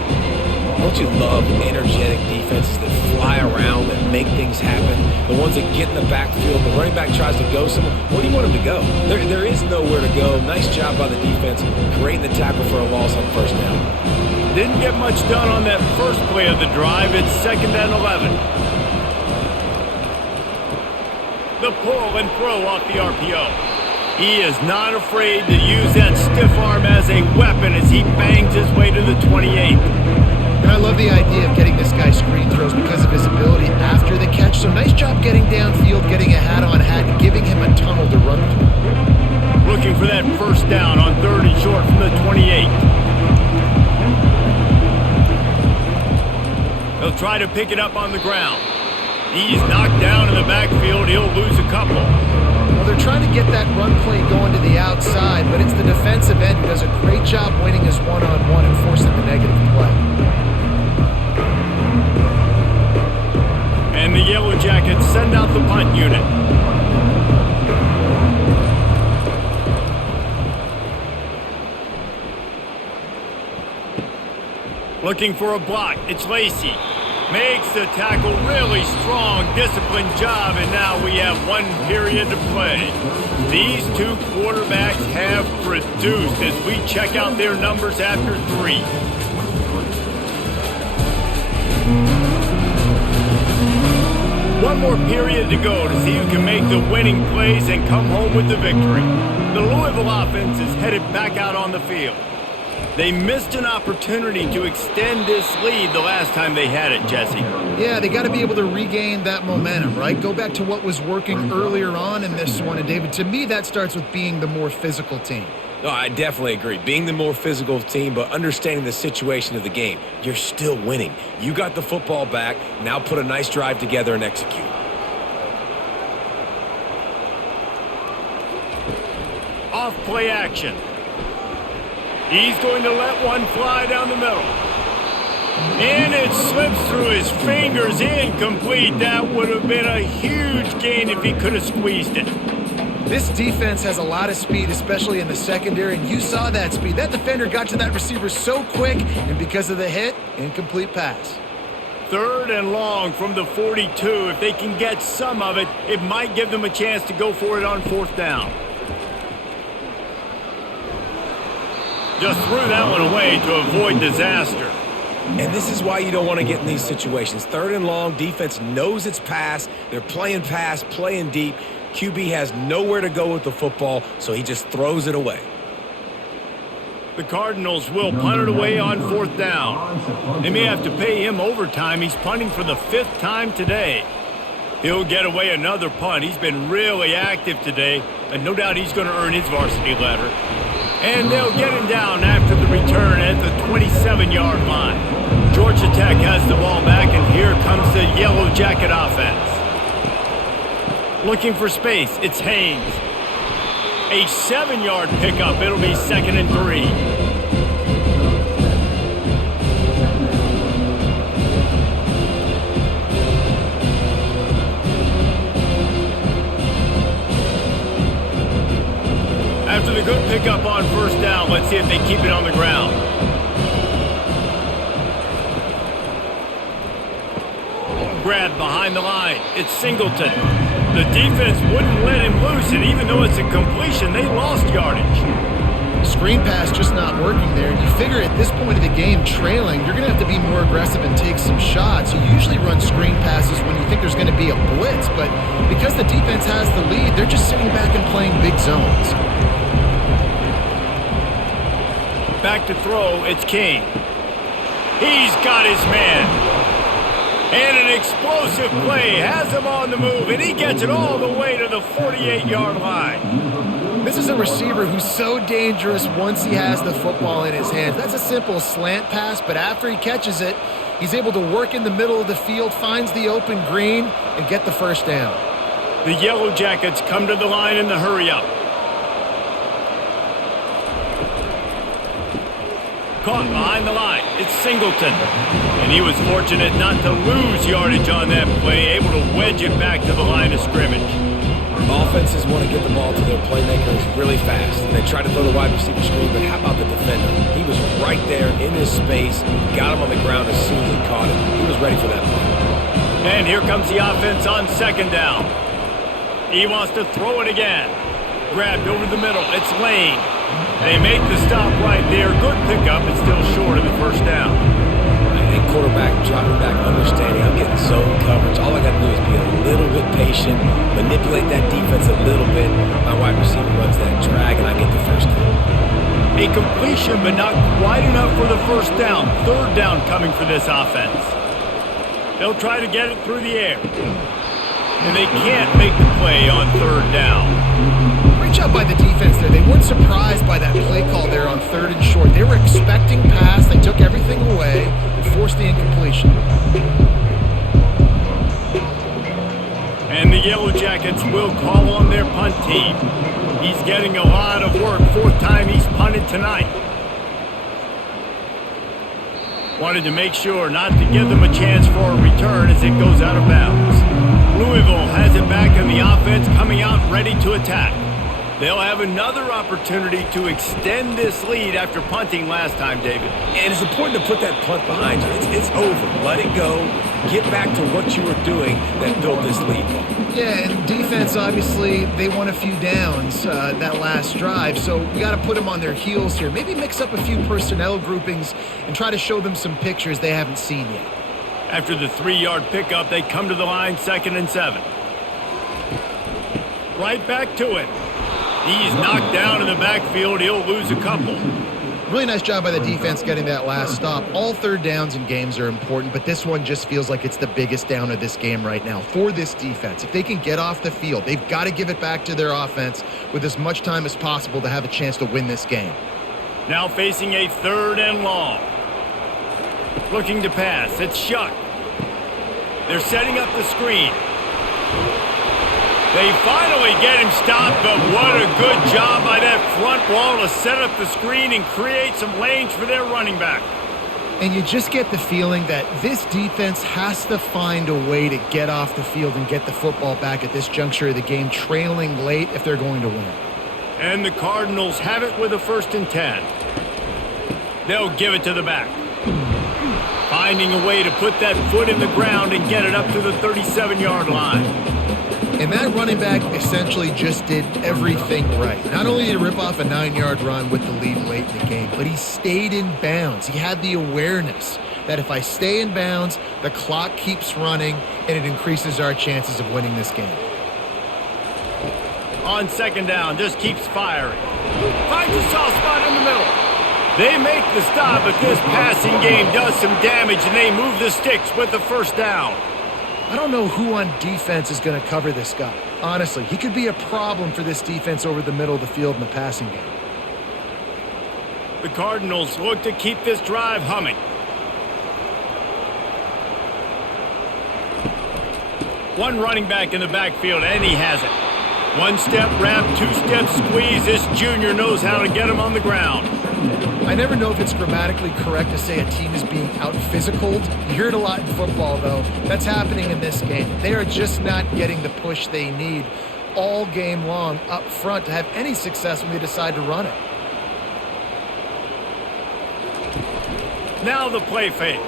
Don't you love energetic defenses that fly around and make things happen? The ones that get in the backfield, the running back tries to go somewhere. Where do you want him to go? There is nowhere to go. Nice job by the defense, creating the tackle for a loss on first down. Didn't get much done on that first play of the drive. It's 2nd and 11. The pull and throw off the RPO. He is not afraid to use that stiff arm as a weapon as he bangs his way to the 28. And I love the idea of getting this guy screen throws because of his ability after the catch. So nice job getting downfield, getting a hat-on-hat, and giving him a tunnel to run through. Looking for that first down on 3rd and short from the 28. He'll try to pick it up on the ground. He's knocked down in the backfield. He'll lose a couple. Well, they're trying to get that run play going to the outside, but it's the defensive end who does a great job winning his one-on-one and forcing the negative play. And the Yellow Jackets send out the punt unit. Looking for a block. It's Lacey. Makes the tackle, really strong, disciplined job, and now we have 1 period to play. These two quarterbacks have produced as we check out their numbers after 3. One more period to go to see who can make the winning plays and come home with the victory. The Louisville offense is headed back out on the field. They missed an opportunity to extend this lead the last time they had it, Jesse. Yeah, they got to be able to regain that momentum, right? Go back to what was working earlier on in this one. And, David, to me, that starts with being the more physical team. No, I definitely agree. Being the more physical team, but understanding the situation of the game. You're still winning. You got the football back. Now put a nice drive together and execute. Off play action. He's going to let one fly down the middle. And it slips through his fingers, incomplete. That would have been a huge gain if he could have squeezed it. This defense has a lot of speed, especially in the secondary, and you saw that speed. That defender got to that receiver so quick, and because of the hit, incomplete pass. 3rd and long from the 42. If they can get some of it, it might give them a chance to go for it on 4th down. Just threw that one away to avoid disaster. And this is why you don't want to get in these situations. 3rd and long, defense knows it's pass. They're playing pass, playing deep. QB has nowhere to go with the football, so he just throws it away. The Cardinals will punt it away on 4th down. They may have to pay him overtime. He's punting for the 5th time today. He'll get away another punt. He's been really active today, and no doubt he's going to earn his varsity letter. And they'll get him down after the return at the 27-yard line. Georgia Tech has the ball back, and here comes the Yellow Jacket offense. Looking for space, it's Haynes. A 7-yard pickup. It'll be 2nd and 3. After the good pickup on 1st down, let's see if they keep it on the ground. Grab behind the line. It's Singleton. The defense wouldn't let him loose, and even though it's a completion, they lost yardage. Screen pass just not working there. You figure at this point of the game, trailing, you're going to have to be more aggressive and take some shots. You usually run screen passes when you think there's going to be a blitz, but because the defense has the lead, they're just sitting back and playing big zones. Back to throw, it's King. He's got his man. And an explosive play has him on the move, and he gets it all the way to the 48-yard line. This is a receiver who's so dangerous once he has the football in his hands. That's a simple slant pass, but after he catches it, he's able to work in the middle of the field, finds the open green, and get the 1st down. The Yellow Jackets come to the line in the hurry-up. Caught behind the line. It's Singleton. And he was fortunate not to lose yardage on that play, able to wedge it back to the line of scrimmage. Offenses want to get the ball to their playmakers really fast. They try to throw the wide receiver screen, but how about the defender? He was right there in his space, got him on the ground as soon as he caught him. He was ready for that play. And here comes the offense on 2nd down. He wants to throw it again. Grabbed over the middle. It's Lane. They make the stop right there. Good pickup. It's still short of the 1st down. And quarterback dropping back, understanding I'm getting zone coverage. All I got to do is be a little bit patient, manipulate that defense a little bit. My wide receiver runs that drag, and I get the 1st down. A completion, but not quite enough for the 1st down. 3rd down coming for this offense. They'll try to get it through the air. And they can't make the play on 3rd down. Great job by the defense there. They weren't surprised by that play call there on 3rd and short. They were expecting pass. They took everything away and forced the incompletion. And the Yellow Jackets will call on their punt team. He's getting a lot of work. 4th time he's punted tonight. Wanted to make sure not to give them a chance for a return as it goes out of bounds. Louisville has it back in the offense, coming out ready to attack. They'll have another opportunity to extend this lead after punting last time, David. And it's important to put that punt behind you. It's over. Let it go. Get back to what you were doing that built this lead. Yeah, and defense, obviously, they won a few downs that last drive, so you got to put them on their heels here. Maybe mix up a few personnel groupings and try to show them some pictures they haven't seen yet. After the 3-yard pickup, they come to the line 2nd and 7. Right back to it. He's knocked down in the backfield. He'll lose a couple. Really nice job by the defense getting that last stop. All 3rd downs in games are important, but this one just feels like it's the biggest down of this game right now for this defense. If they can get off the field, they've got to give it back to their offense with as much time as possible to have a chance to win this game. Now facing a 3rd and long. Looking to pass. It's Shuck. They're setting up the screen. They finally get him stopped, but what a good job by that front wall to set up the screen and create some lanes for their running back. And you just get the feeling that this defense has to find a way to get off the field and get the football back at this juncture of the game, trailing late if they're going to win. And the Cardinals have it with a 1st and 10. They'll give it to the back. Finding a way to put that foot in the ground and get it up to the 37-yard line. And that running back essentially just did everything right. Not only did he rip off a 9-yard run with the lead late in the game, but he stayed in bounds. He had the awareness that if I stay in bounds, the clock keeps running, and it increases our chances of winning this game. On 2nd down, just keeps firing. Finds a soft spot in the middle. They make the stop, but this passing game does some damage, and they move the sticks with the first down. I don't know who on defense is going to cover this guy. Honestly, he could be a problem for this defense over the middle of the field in the passing game. The Cardinals look to keep this drive humming. One running back in the backfield, and he has it. One-step wrap, two-step squeeze. This junior knows how to get him on the ground. I never know if it's grammatically correct to say a team is being out-physicaled. You hear it a lot in football, though. That's happening in this game. They are just not getting the push they need all game long up front to have any success when they decide to run it. Now the play fake.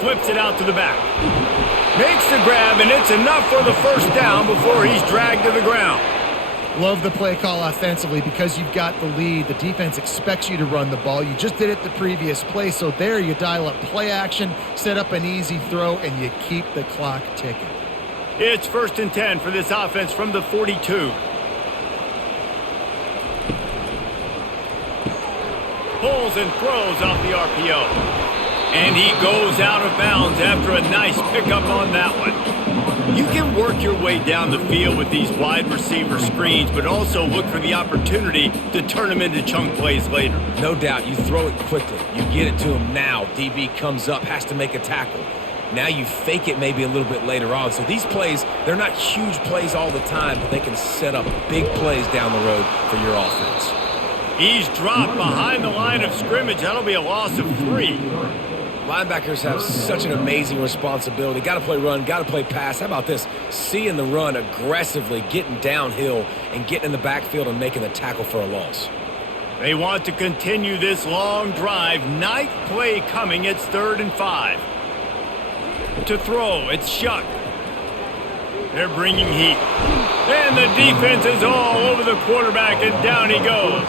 Flips it out to the back. Makes the grab, and it's enough for the first down before he's dragged to the ground. Love the play call offensively because you've got the lead. The defense expects you to run the ball. You just did it the previous play, so there you dial up play action, set up an easy throw, and you keep the clock ticking. It's 1st and 10 for this offense from the 42. Pulls and throws off the RPO. And he goes out of bounds after a nice pickup on that one. You can work your way down the field with these wide receiver screens, but also look for the opportunity to turn them into chunk plays later. No doubt, you throw it quickly. You get it to him now. DB comes up, has to make a tackle. Now you fake it maybe a little bit later on. So these plays, they're not huge plays all the time, but they can set up big plays down the road for your offense. He's dropped behind the line of scrimmage. That'll be a loss of 3. Linebackers have such an amazing responsibility. Got to play run, got to play pass. How about this? Seeing the run aggressively, getting downhill, and getting in the backfield and making the tackle for a loss. They want to continue this long drive. Ninth play coming. It's 3rd and 5. To throw, it's Shuck. They're bringing heat. And the defense is all over the quarterback, and down he goes.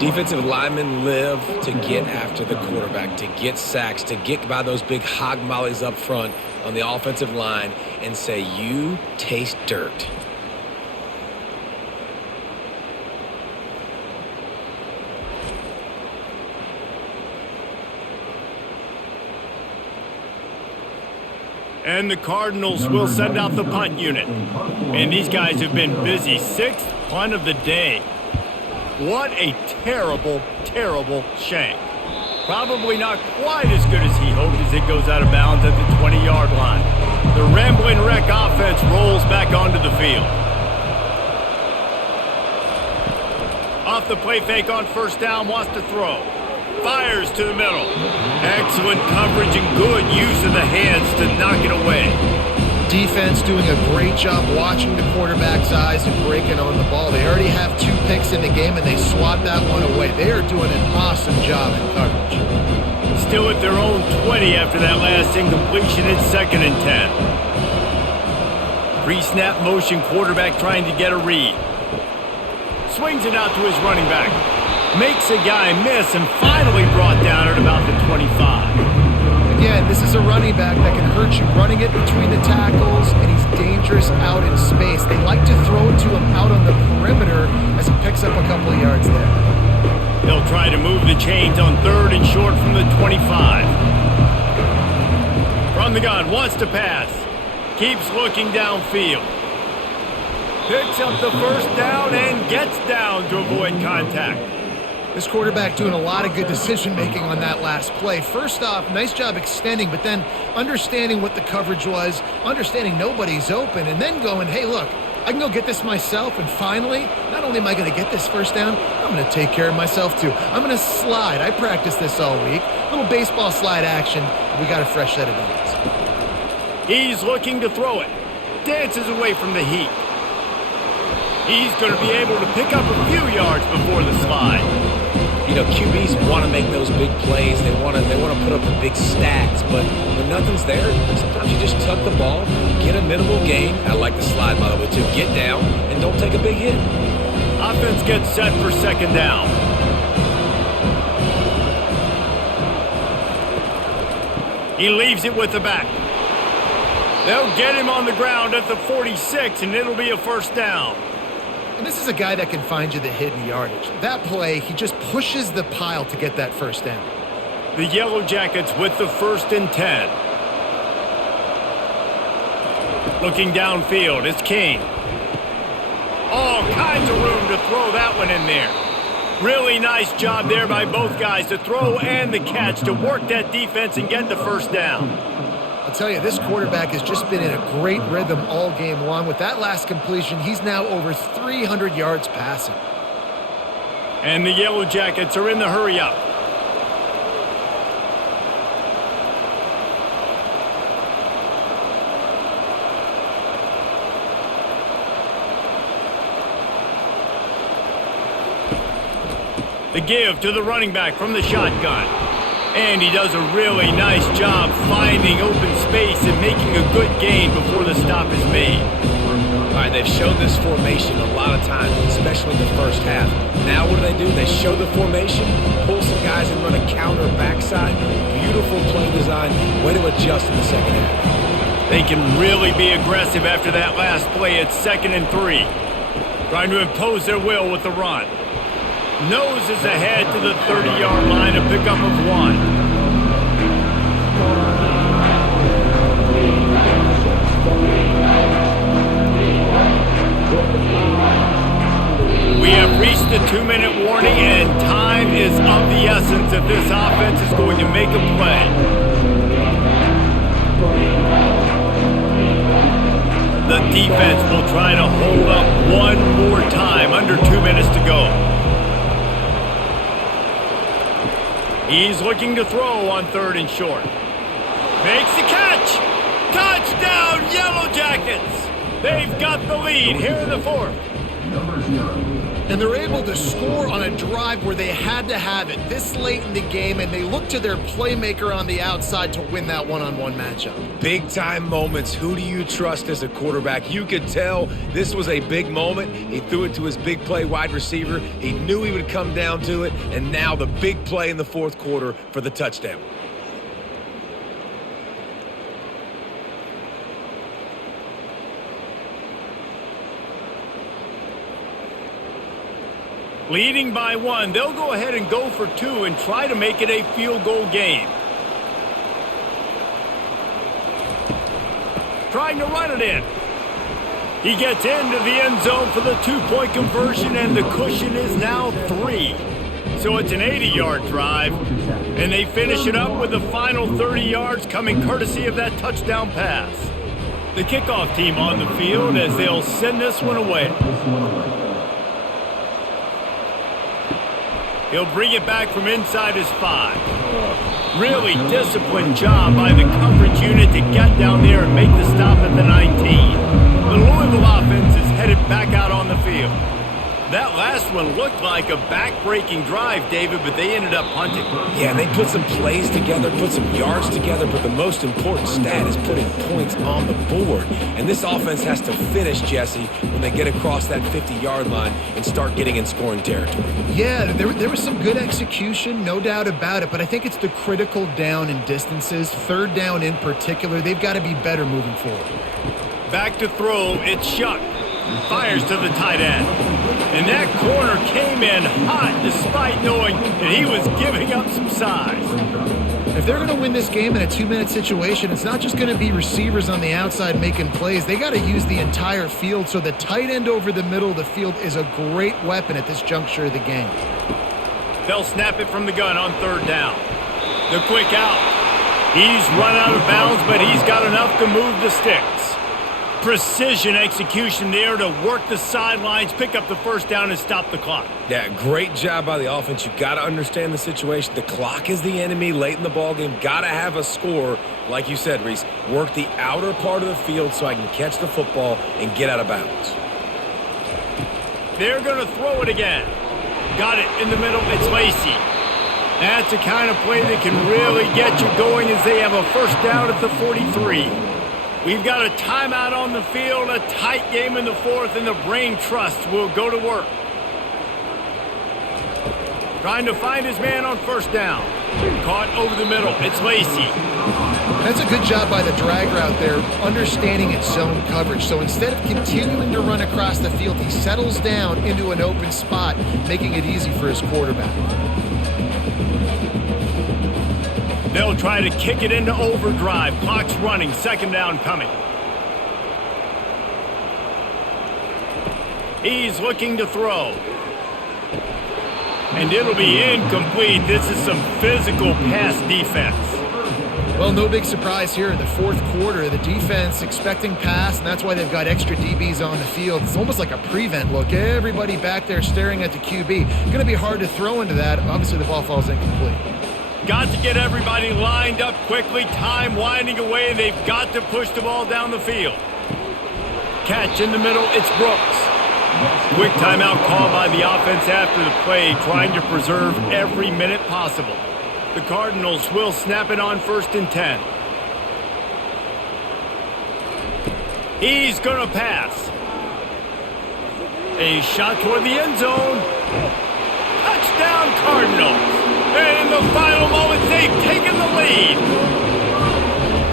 Defensive linemen live to get after the quarterback, to get sacks, to get by those big hog mollies up front on the offensive line and say, you taste dirt. And the Cardinals will send out the punt unit. And these guys have been busy. 6th punt of the day. What a terrible, terrible shank. Probably not quite as good as he hoped as it goes out of bounds at the 20-yard line. The Ramblin' Wreck offense rolls back onto the field. Off the play fake on 1st down, wants to throw. Fires to the middle. Excellent coverage and good use of the hands to knock it away. Defense doing a great job watching the quarterback's eyes and breaking on the ball. They already have 2 picks in the game, and they swat that one away. They are doing an awesome job in coverage. Still at their own 20 after that last incompletion. It's 2nd and 10. Pre-snap motion, quarterback trying to get a read. Swings it out to his running back. Makes a guy miss and finally brought down at about the 25. Again, this is a running back that can hurt you running it between the tackles, and he's dangerous out in space. They like to throw it to him out on the perimeter as he picks up a couple of yards there. They'll try to move the chains on 3rd and short from the 25. From the gun, wants to pass. Keeps looking downfield. Picks up the 1st down and gets down to avoid contact. This quarterback doing a lot of good decision-making on that last play. First off, nice job extending, but then understanding what the coverage was, understanding nobody's open, and then going, hey, look, I can go get this myself, and finally, not only am I going to get this 1st down, I'm going to take care of myself too. I'm going to slide. I practiced this all week. Little baseball slide action. We got a fresh set of downs. He's looking to throw it. Dances away from the heat. He's going to be able to pick up a few yards before the slide. You know, QBs want to make those big plays. They want to put up the big stats, but when nothing's there, sometimes you just tuck the ball, get a minimal gain. I like the slide, by the way, too. Get down and don't take a big hit. Offense gets set for 2nd down. He leaves it with the back. They'll get him on the ground at the 46, and it'll be a 1st down. And this is a guy that can find you the hidden yardage. That play, he just pushes the pile to get that first down. The Yellow Jackets with the 1st and 10. Looking downfield, it's King. All kinds of room to throw that one in there. Really nice job there by both guys to throw and the catch to work that defense and get the first down. I'll tell you, this quarterback has just been in a great rhythm all game long. With that last completion, he's now over 300 yards passing. And the Yellow Jackets are in the hurry-up. The give to the running back from the shotgun. And he does a really nice job finding open space and making a good gain before the stop is made. All right, they've shown this formation a lot of times, especially in the first half. Now what do? They show the formation, pull some guys and run a counter backside. Beautiful play design. Way to adjust in the second half. They can really be aggressive after that last play at 2nd and 3. Trying to impose their will with the run. Noses ahead to the 30-yard line, a pickup of 1. We have reached the 2-minute warning, and time is of the essence if this offense is going to make a play. The defense will try to hold up one more time, under 2 minutes to go. He's looking to throw on 3rd and short. Makes the catch! Touchdown, Yellow Jackets! They've got the lead here in the 4th. And they're able to score on a drive where they had to have it this late in the game, and they look to their playmaker on the outside to win that one-on-one matchup. Big-time moments. Who do you trust as a quarterback? You could tell this was a big moment. He threw it to his big play wide receiver. He knew he would come down to it, and now the big play in the 4th quarter for the touchdown. Leading by 1, they'll go ahead and go for 2 and try to make it a field goal game. Trying to run it in. He gets into the end zone for the 2-point conversion, and the cushion is now 3. So it's an 80-yard drive, and they finish it up with the final 30 yards coming courtesy of that touchdown pass. The kickoff team on the field as they'll send this one away. He'll bring it back from inside his 5. Really disciplined job by the coverage unit to get down there and make the stop at the 19. The Louisville offense is headed back out on the field. That last one looked like a back-breaking drive, David, but they ended up punting. Yeah, they put some plays together, put some yards together, but the most important stat is putting points on the board. And this offense has to finish, Jesse, when they get across that 50-yard line and start getting in scoring territory. Yeah, there was some good execution, no doubt about it, but I think it's the critical down and distances, 3rd down in particular. They've got to be better moving forward. Back to throw, it's Shuck. Fires to the tight end. And that corner came in hot despite knowing that he was giving up some size. If they're going to win this game in a 2-minute situation, it's not just going to be receivers on the outside making plays. They got to use the entire field, so the tight end over the middle of the field is a great weapon at this juncture of the game. They'll snap it from the gun on 3rd down. The quick out. He's run out of bounds, but he's got enough to move the sticks. Precision execution there to work the sidelines, pick up the 1st down, and stop the clock. Yeah, great job by the offense. You got to understand the situation. The clock is the enemy late in the ballgame. Got to have a score, like you said, Reese. Work the outer part of the field so I can catch the football and get out of bounds. They're going to throw it again. Got it in the middle. It's Lacey. That's the kind of play that can really get you going as they have a 1st down at the 43. We've got a timeout on the field, a tight game in the 4th, and the Brain Trust will go to work. Trying to find his man on 1st down. Caught over the middle. It's Lacey. That's a good job by the drag route there, understanding its zone coverage. So instead of continuing to run across the field, he settles down into an open spot, making it easy for his quarterback. They'll try to kick it into overdrive. Clock's running. Second down coming. He's looking to throw. And it'll be incomplete. This is some physical pass defense. Well, no big surprise here in the fourth quarter. The defense expecting pass, and that's why they've got extra DBs on the field. It's almost like a prevent look. Everybody back there staring at the QB. Going to be hard to throw into that. Obviously, the ball falls incomplete. Got to get everybody lined up quickly. Time winding away. They've got to push the ball down the field. Catch in the middle. It's Brooks. Quick timeout call by the offense after the play, trying to preserve every minute possible. The Cardinals will snap it on 1st and 10. He's going to pass. A shot toward the end zone. Touchdown Cardinals. And in the final moments, they've taken the lead.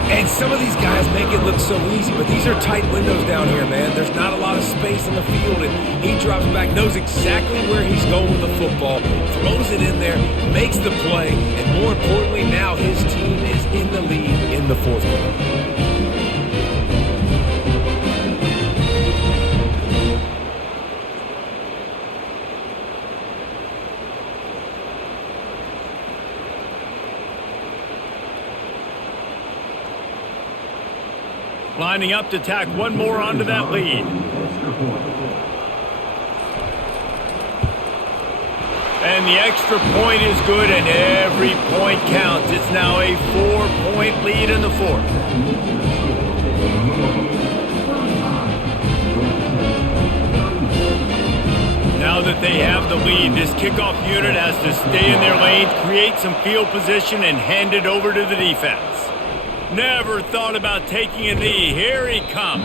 And some of these guys make it look so easy, but these are tight windows down here, man. There's not a lot of space on the field, and he drops back, knows exactly where he's going with the football, throws it in there, makes the play, and more importantly, now his team is in the lead in the fourth quarter. Lining up to tack one more onto that lead. And the extra point is good, and every point counts. It's now a 4-point lead in the fourth. Now that they have the lead, this kickoff unit has to stay in their lane, create some field position, and hand it over to the defense. Never thought about taking a knee. Here he comes.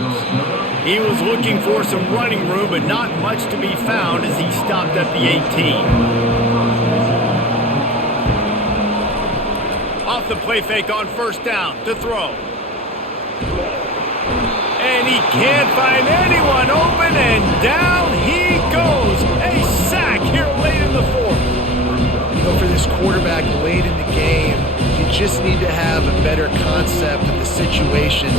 He was looking for some running room, but not much to be found as he stopped at the 18. Off the play fake on 1st down to throw. And he can't find anyone open, and down he goes. A sack here late in the fourth. You know, for this quarterback late in the game, you just need to have a better concept of the situation.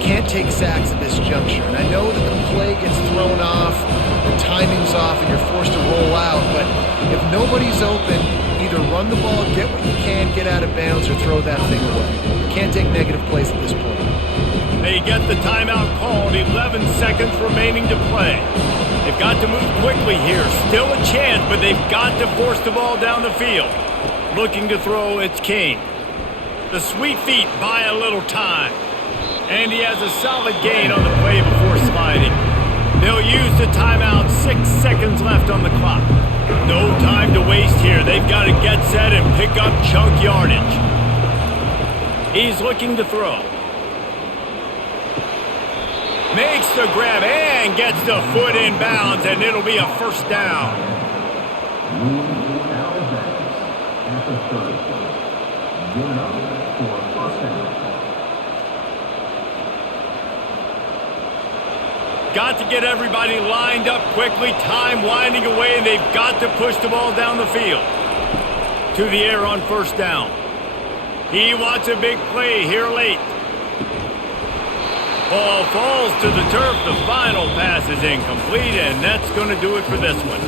Can't take sacks at this juncture. And I know that the play gets thrown off, the timing's off, and you're forced to roll out. But if nobody's open, either run the ball, get what you can, get out of bounds, or throw that thing away. You can't take negative plays at this point. They get the timeout called. 11 seconds remaining to play. They've got to move quickly here. Still a chance, but they've got to force the ball down the field. Looking to throw, it's King. The sweet feet buy a little time. And he has a solid gain on the play before sliding. They'll use the timeout. 6 seconds left on the clock. No time to waste here. They've got to get set and pick up chunk yardage. He's looking to throw. Makes the grab and gets the foot in bounds, and it'll be a 1st down. Got to get everybody lined up quickly. Time winding away, and they've got to push the ball down the field. To the air on 1st down. He wants a big play here late. Ball falls to the turf. The final pass is incomplete, and that's going to do it for this one.